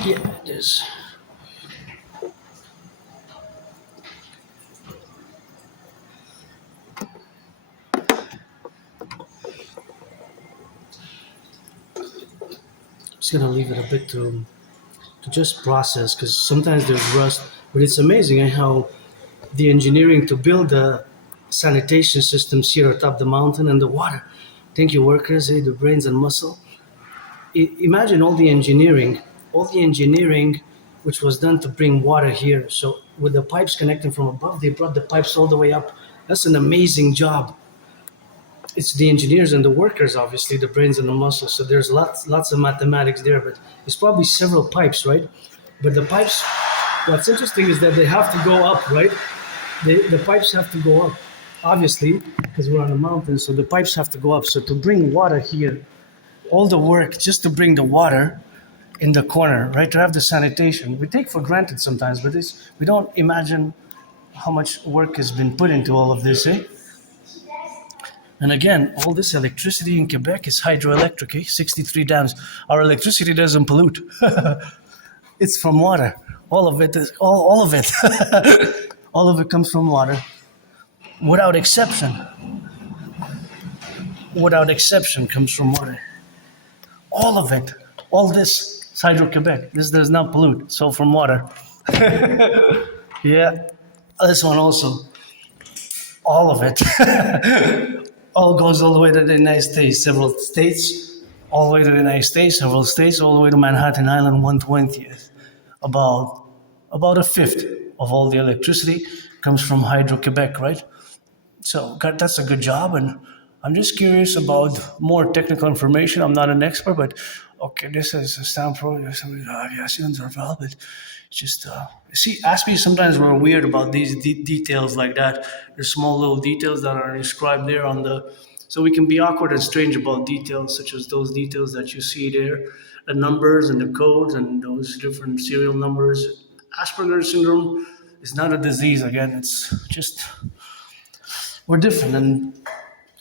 Yeah, it is. Just gonna leave it a bit to just process, because sometimes there's rust, but it's amazing how the engineering to build the sanitation systems here atop the mountain and the water. Thank you, workers, the brains and muscle. Imagine all the engineering which was done to bring water here. So with the pipes connecting from above, they brought the pipes all the way up. That's an amazing job. It's the engineers and the workers, obviously, the brains and the muscles. So there's lots of mathematics there, but it's probably several pipes, right? But the pipes, what's interesting is that they have to go up, right? The pipes have to go up, obviously, because we're on a mountain, so the pipes have to go up. So to bring water here, all the work just to bring the water in the corner, right? To have the sanitation. We take for granted sometimes, but we don't imagine how much work has been put into all of this, And again, all this electricity in Quebec is hydroelectric, 63 dams. Our electricity doesn't pollute. It's from water. All of it is all of it. All of it comes from water. Without exception. Without exception comes from water. All of it. All this is Hydro-Quebec. This does not pollute. It's all from water. Yeah. This one also. All of it. All goes all the way to the United States, several states, all the way to the United States, several states, all the way to Manhattan Island, 1/20th. About a fifth of all the electricity comes from Hydro-Quebec, right? So that's a good job, and I'm just curious about more technical information. I'm not an expert, but okay, this is a sound pro. But it's just see, Aspiesque sometimes we're weird about these details like that. There's small little details that are inscribed there so we can be awkward and strange about details such as those details that you see there, the numbers and the codes and those different serial numbers. Asperger's syndrome is not a disease. Again, it's just we're different, and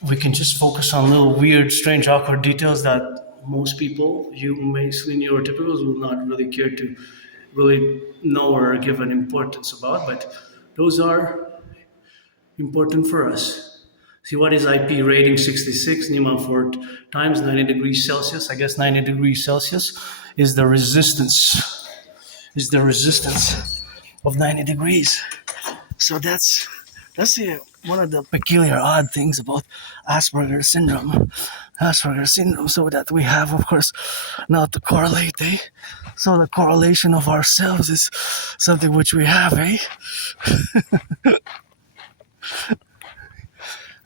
we can just focus on little weird, strange, awkward details that most people, you mainly neurotypicals, will not really care to really know or give an importance about, but those are important for us. See, what is IP rating 66, Newman 4 times 90 degrees Celsius? I guess 90 degrees Celsius is the resistance of 90 degrees. So that's one of the peculiar odd things about Asperger's syndrome. So that we have, of course, now to correlate, eh? So the correlation of ourselves is something which we have, eh?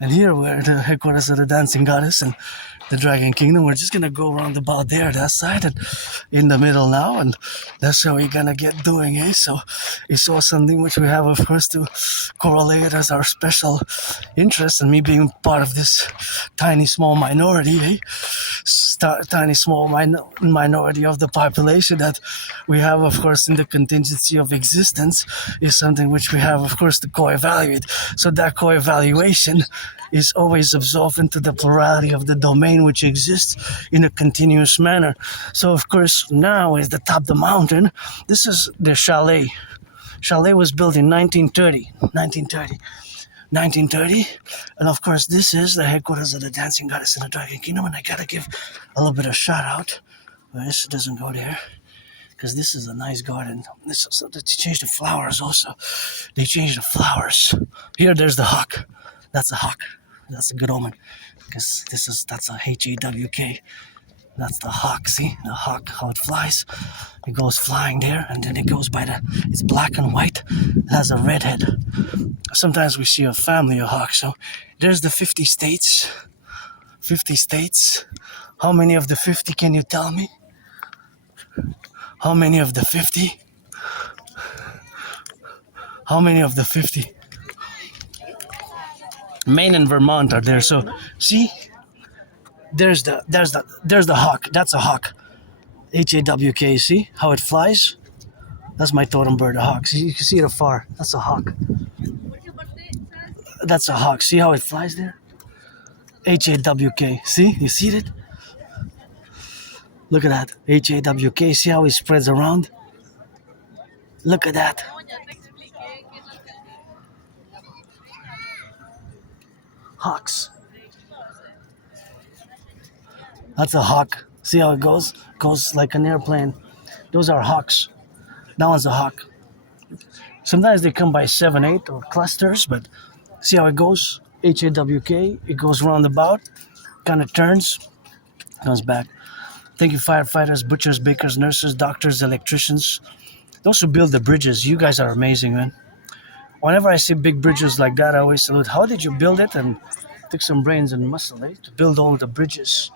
And here we're at the headquarters of the dancing goddess and the dragon kingdom. We're just gonna go around about there, that side, and in the middle now, and that's how we're gonna get doing, eh? So it's all something which we have, of course, to correlate as our special interest, and me being part of this tiny small minority, eh? Tiny small minority of the population that we have, of course, in the contingency of existence, is something which we have, of course, to co-evaluate. So that co-evaluation is always absorbed into the plurality of the domain which exists in a continuous manner. So, of course, now is the top of the mountain. This is the chalet. Chalet was built in 1930. And of course, this is the headquarters of the dancing goddess in the dragon kingdom. And I gotta give a little bit of shout out. This doesn't go there, because this is a nice garden. So they changed the flowers also. They changed the flowers. Here, there's the hawk. That's a hawk. That's a good omen, because that's a Heatwave. That's the hawk. See the hawk, how it flies. It goes flying there, and then it goes it's black and white. It has a red head. Sometimes we see a family of hawks. So there's the 50 states. 50 states. How many of the 50 can you tell me? How many of the 50? How many of the 50? Maine and Vermont are there. So see, there's the hawk. That's a hawk. H-A-W-K. See how it flies? That's my totem bird, a hawk. See, you can see it afar. That's a hawk. That's a hawk. See how it flies there? H-A-W-K. See? You see it? Look at that. H-A-W-K. See how it spreads around? Look at that. Hawks. That's a hawk. See how it goes? Goes like an airplane. Those are hawks. That one's a hawk. Sometimes they come by 7, 8 or clusters, but see how it goes? H-A-W-K. It goes roundabout, kind of turns, comes back. Thank you, firefighters, butchers, bakers, nurses, doctors, electricians. Those who build the bridges, you guys are amazing, man. Whenever I see big bridges like that, I always salute. How did you build it? And it took some brains and muscle, eh, to build all the bridges.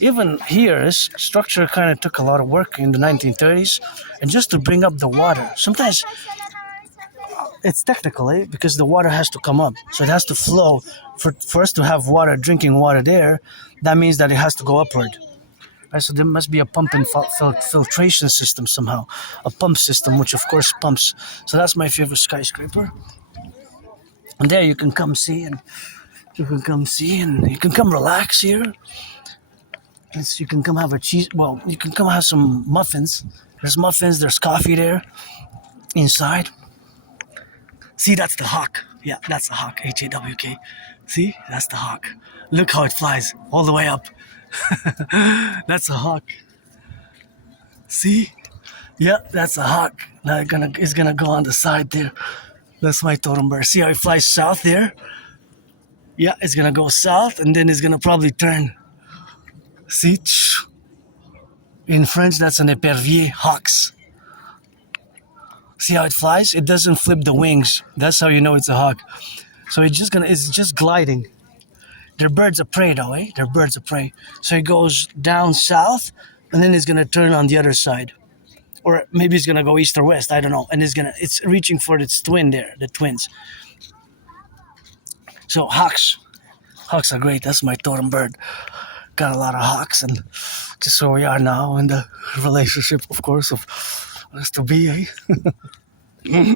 Even here, this structure kind of took a lot of work in the 1930s, and just to bring up the water. Sometimes it's technical, eh? Because the water has to come up, so it has to flow. For us to have water, drinking water there, that means that it has to go upward. Right, so there must be a pump and filtration system somehow, a pump system, which of course pumps. So that's my favorite skyscraper. And there you can come see, and you can come relax here. You can come have a cheese. Well, you can come have some muffins. There's muffins. There's coffee there inside. See, that's the hawk. Yeah, that's the hawk. H-A-W-K. See, that's the hawk. Look how it flies all the way up. That's a hawk. See? Yeah, that's a hawk. Now it's gonna go on the side there. That's my totem bird. See how it flies south there? Yeah, it's gonna go south, and then it's gonna probably turn. See? In French, that's an épervier, hawks. See how it flies? It doesn't flip the wings. That's how you know it's a hawk. So it's just gliding. They're birds of prey though, eh? They're birds of prey. So it goes down south, and then it's gonna turn on the other side. Or maybe it's gonna go east or west, I don't know. And it's reaching for its twin there, the twins. So hawks. Hawks are great. That's my totem bird. Got a lot of hawks, and just so we are now in the relationship, of course, of us to be, eh?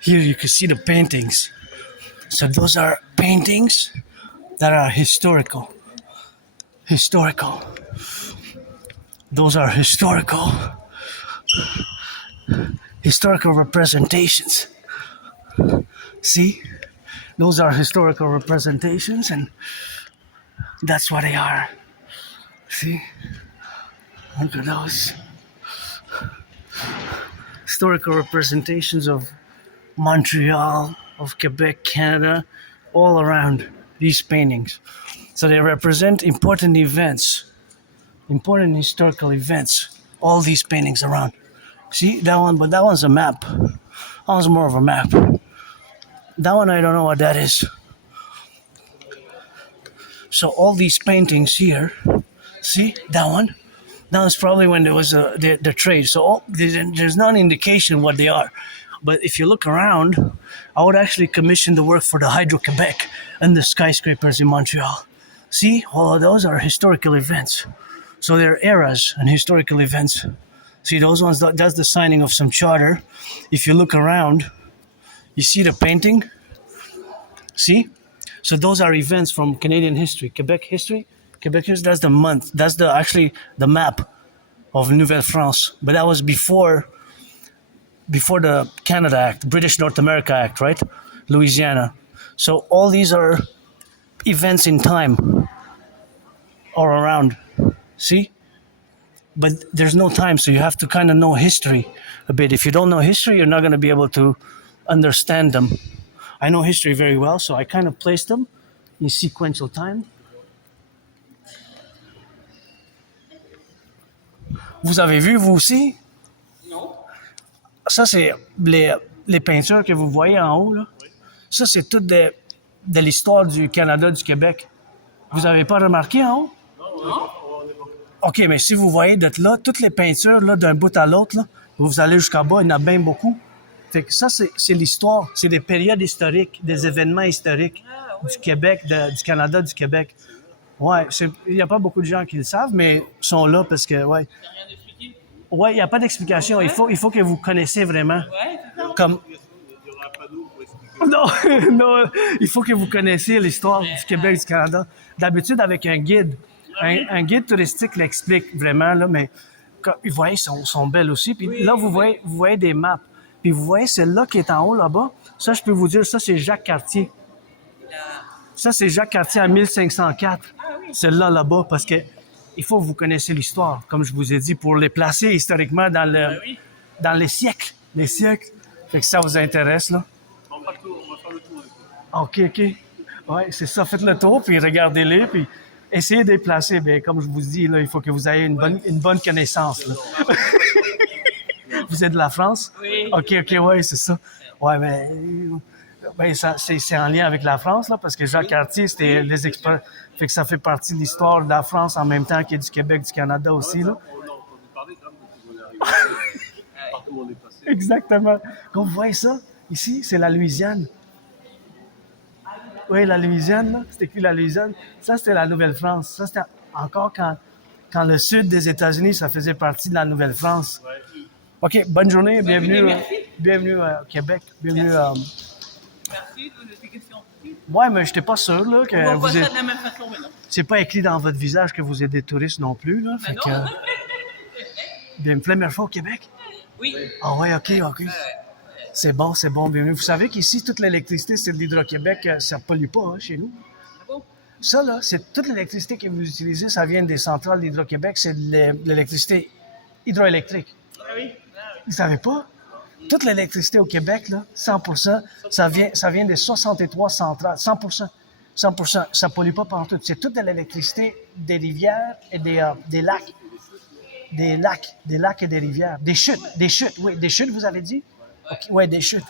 Here you can see the paintings. So those are paintings that are historical. Those are historical representations. See? Those are historical representations, and that's what they are. See? Look at those. Historical representations of Montreal, of Quebec, Canada, all around these paintings. So they represent important events, important historical events, all these paintings around. See, that one, but that one's a map. That one's more of a map. That one, I don't know what that is. So all these paintings here, see, that one? That was probably when there was the trade. So there's no indication what they are. But if you look around, I would actually commission the work for the Hydro-Quebec and the skyscrapers in Montreal. See, all of those are historical events. So they're eras and historical events. See, those ones, that's the signing of some charter. If you look around, you see the painting? See? So those are events from Canadian history, Quebec history. Quebec history, that's the month. That's actually the map of Nouvelle-France. But that was before the Canada Act, British North America Act, right? Louisiana. So all these are events in time all around. See? But there's no time, so you have to kind of know history a bit. If you don't know history, you're not going to be able to understand them. I know history very well, so I kind of placed them in sequential time. Vous avez vu, vous aussi? Non. Ça, c'est les peintures que vous voyez en haut, là. Ça, c'est tout de l'histoire du Canada, du Québec. Vous n'avez pas remarqué en haut? Non. OK, mais si vous voyez d'être là, toutes les peintures, là, d'un bout à l'autre, là, vous allez jusqu'en bas, il y en a bien beaucoup. Fait que ça, c'est l'histoire. C'est des périodes historiques, des événements historiques du Québec, du Canada, du Québec. Ouais, il n'y a pas beaucoup de gens qui le savent, mais ils sont là parce que, ouais. T'as rien d'expliqué? Ouais, il n'y a pas d'explication. Ouais. Il faut que vous connaissiez vraiment. Ouais, c'est ça. Comme... Il y aura un panneau pour expliquer. Non, non, il faut que vous connaissiez l'histoire du Québec, du Canada. D'habitude, avec un guide. Un guide touristique l'explique vraiment, là, mais vous voyez, ils sont belles aussi. Puis là, vous voyez des maps. Puis vous voyez celle-là qui est en haut là-bas. Ça, je peux vous dire, ça, c'est Jacques Cartier. Ça, c'est Jacques Cartier en 1504. Celle-là, là-bas, parce que il faut que vous connaissiez l'histoire, comme je vous ai dit, pour les placer historiquement dans les siècles. Les siècles. Fait que ça vous intéresse, là. On va faire le tour. OK. Ouais, c'est ça. Faites le tour, puis regardez-les, puis essayez de les placer. Bien, comme je vous dis, là, il faut que vous ayez une bonne connaissance, là. Vous êtes de la France? Oui. OK, ouais, c'est ça. Ouais, ben ça, c'est en lien avec la France, là, parce que Jacques Cartier, c'était les experts. Fait que ça fait partie de l'histoire de la France en même temps qu'il y a du Québec, du Canada aussi, là. On a entendu parler quand même depuis qu'on est arrivé. Partout où on est passé. Exactement. Comme vous voyez ça, ici, c'est la Louisiane. Oui, la Louisiane, là, c'est écrit la Louisiane. Ça, c'était la Nouvelle-France. Ça, c'était encore quand le sud des États-Unis, ça faisait partie de la Nouvelle-France. Ouais. OK, bonne journée, bienvenue Merci. au Québec, bienvenue Merci de l'explication. Ouais, mais je n'étais pas sûr là, que On va vous voir ça êtes... de la même façon maintenant. C'est pas écrit dans votre visage que vous êtes des touristes non plus, là. Fait que... Non. Bien, première fois au Québec? Oui. Ah ouais, OK. C'est bon, bienvenue. Vous savez qu'ici, toute l'électricité, c'est de l'Hydro-Québec, ça ne pollue pas, hein, chez nous. Ah bon? Ça, là, c'est toute l'électricité que vous utilisez, ça vient des centrales d'Hydro-Québec, c'est de l'électricité hydroélectrique. Ah oui. Vous savez pas? Toute l'électricité au Québec, là, 100%, ça vient des 63 centrales. 100%. Ça pollue pas partout. C'est toute de l'électricité des rivières et des lacs. Des lacs et des rivières. Des chutes, oui. Des chutes, vous avez dit? Ouais, des chutes.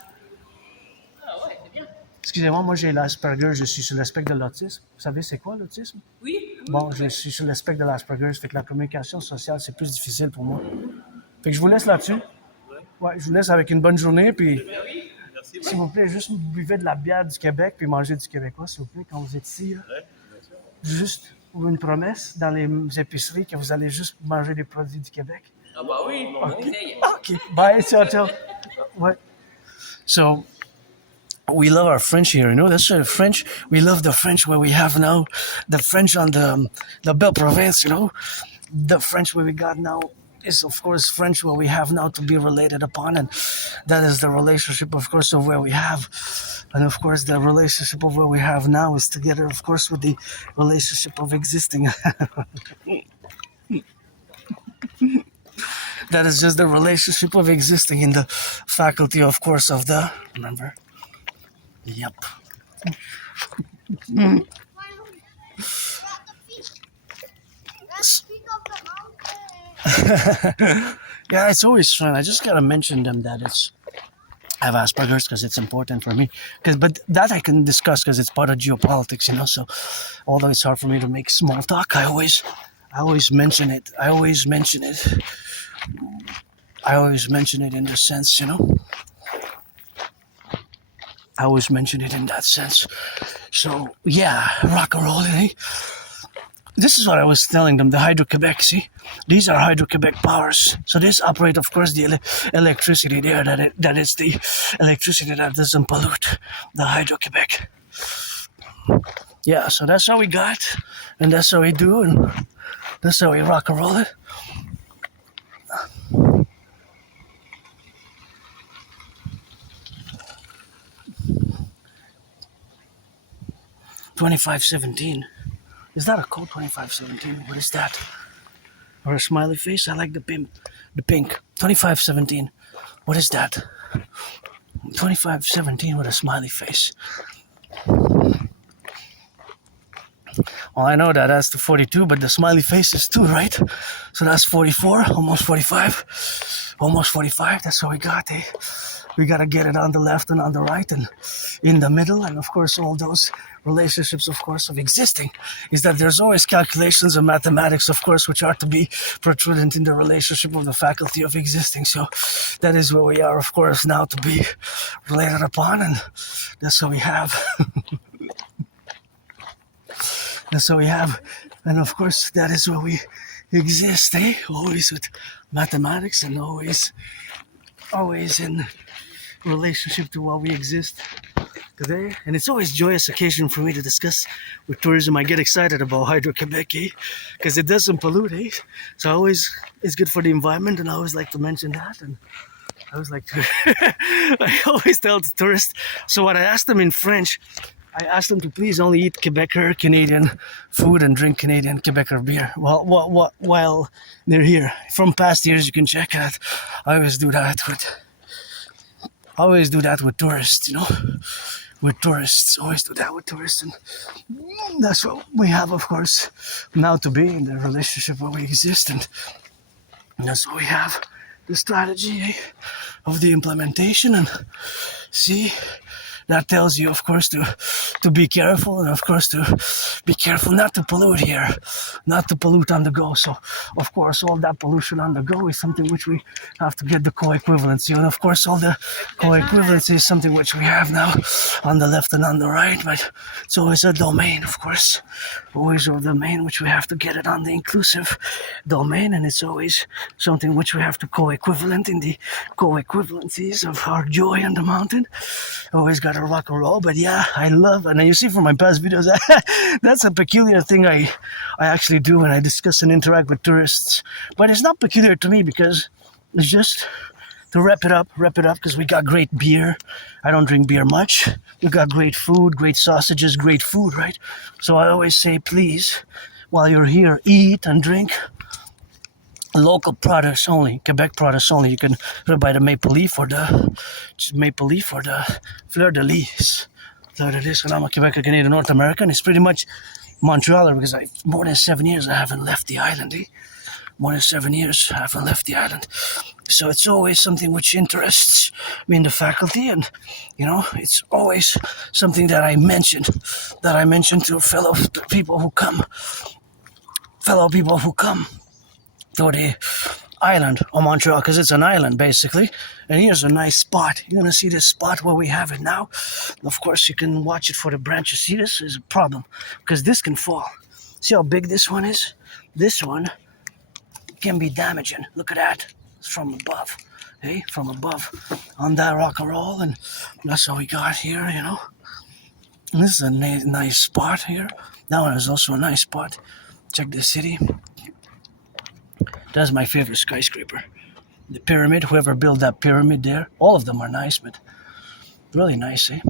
Ah ouais, c'est bien. Excusez-moi, moi j'ai l'Asperger, je suis sur l'aspect de l'autisme. Vous savez c'est quoi l'autisme? Oui. Bon, je suis sur le spectre de l'Asperger's, fait que la communication sociale, c'est plus difficile pour moi. Fait que je vous laisse là-dessus. Ouais, je vous laisse avec une bonne journée, puis Merci. s'il vous plaît, juste buvez de la bière du Québec, puis mangez du québécois, s'il vous plaît, quand vous êtes ici. Là. Juste une promesse dans les épiceries que vous allez juste manger des produits du Québec. Ah bah oui, on essaye. Okay, bye, ciao, ciao. Ouais. So, we love our French here, you know. That's French. We love the French where we have now, the French on the Belle Province, you know. The French where we got now is, of course, French where we have now to be related upon, and that is the relationship, of course, of where we have. And of course, the relationship of where we have now is together, of course, with the relationship of existing. That is just the relationship of existing in the faculty, of course, of the. Remember? Yep. Yeah, it's always fun. I just gotta mention them that I have Asperger's because it's important for me. But that I can discuss because it's part of geopolitics, you know. So, although it's hard for me to make small talk, I always mention it. I always mention it in the sense, you know. I always mention it in that sense. So, yeah, rock and roll, eh? This is what I was telling them, the Hydro-Quebec, see? These are Hydro-Quebec powers. So this operate, of course, the electricity there, that is the electricity that doesn't pollute, the Hydro-Quebec. Yeah, so that's how we got, and that's how we do, and that's how we rock and roll it. $25.17. Is that a code? $25.17. What is that? Or a smiley face? I like the pink. $25.17. What is that? $25.17 with a smiley face. Well, I know that that's the 42, but the smiley face is 2, right? So that's 44, almost 45. Almost 45, that's what we got, eh? We gotta get it on the left and on the right and in the middle, and of course all those relationships, of course, of existing, is that there's always calculations and mathematics, of course, which are to be protrudent in the relationship of the faculty of existing. So that is where we are, of course, now to be related upon, and that's what we have. That's what we have, and of course, that is where we exist, eh? Always with mathematics and always in relationship to what we exist today. And it's always joyous occasion for me to discuss with tourism. I get excited about Hydro-Quebec, eh? Because it doesn't pollute, eh? So it's good for the environment, and I always like to mention that. And I always like to, I always tell the tourists. So what I asked them in French, I asked them to please only eat Quebecer Canadian food and drink Canadian Quebecer beer while they're here. From past years, you can check out. I always do that with tourists, you know. With tourists, always do that with tourists, and that's what we have, of course, now to be in the relationship where we exist, and that's what we have. The strategy, eh, of the implementation, and see. That tells you, of course, to be careful, and of course to be careful not to pollute here, not to pollute on the go. So, of course, all that pollution on the go is something which we have to get the co-equivalency. And of course, all the co-equivalency is something which we have now on the left and on the right, but it's always a domain, of course. Always a domain which we have to get it on the inclusive domain, and it's always something which we have to co-equivalent in the co-equivalencies of our joy on the mountain. Always got to rock and roll, but yeah, I love, and you see from my past videos, that's a peculiar thing I actually do when I discuss and interact with tourists. But it's not peculiar to me because it's just to wrap it up because we got great beer. I don't drink beer much. We got great food, great sausages, great food, right? So I always say, please, while you're here, eat and drink local products only, Quebec products only. You can buy the maple leaf or the fleur de lis. Fleur de lis, when I'm a Quebec Canadian North American, it's pretty much Montrealer because more than 7 years I haven't left the island. More than 7 years I haven't left the island. So it's always something which interests me in the faculty, and you know, it's always something that I mention to fellow people who come fellow people who come to the island of Montreal, because it's an island basically. And here's a nice spot. You're gonna see this spot where we have it now. Of course, you can watch it for the branches. See, this is a problem because this can fall. See how big this one is? This one can be damaging. Look at that. It's from above. Hey, from above on that rock and roll, and that's what we got here, you know. And this is a nice spot here. That one is also a nice spot. Check the city. That's my favorite skyscraper. The pyramid, whoever built that pyramid there, all of them are nice, but really nice, eh?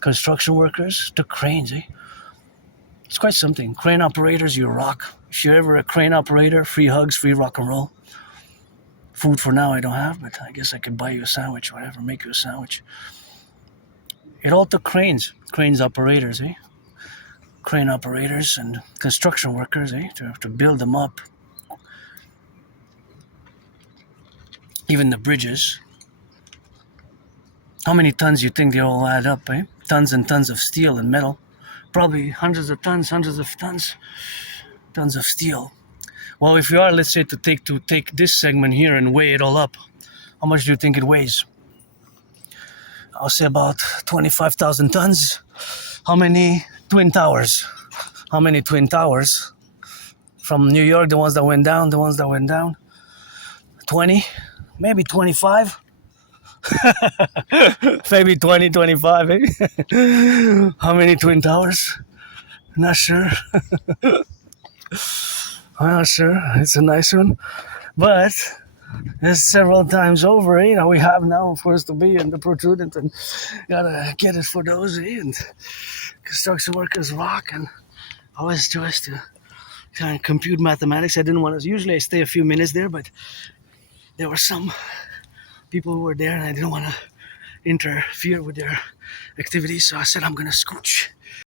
Construction workers took cranes, eh? It's quite something. Crane operators, you rock. If you're ever a crane operator, free hugs, free rock and roll. Food for now I don't have, but I guess I could buy you a sandwich, whatever, make you a sandwich. It all took cranes. Cranes operators, eh? Crane operators and construction workers, eh? To build them up. Even the bridges. How many tons you think they all add up, eh? Tons and tons of steel and metal. Probably hundreds of tons of steel. Well, if you are, let's say, to take this segment here and weigh it all up, how much do you think it weighs? I'll say about 25,000 tons. How many twin towers? How many twin towers? From New York, the ones that went down. 20, maybe 25. Maybe 20, 25, eh? How many twin towers? Not sure. I'm not sure. It's a nice one. But it's several times over, eh? You know, we have now first to be in the protrudent and gotta get it for those, eh? And construction workers rock, and I always tries to kind of compute mathematics. I didn't want to, usually I stay a few minutes there, but there were some people who were there and I didn't want to interfere with their activities, so I said I'm gonna scooch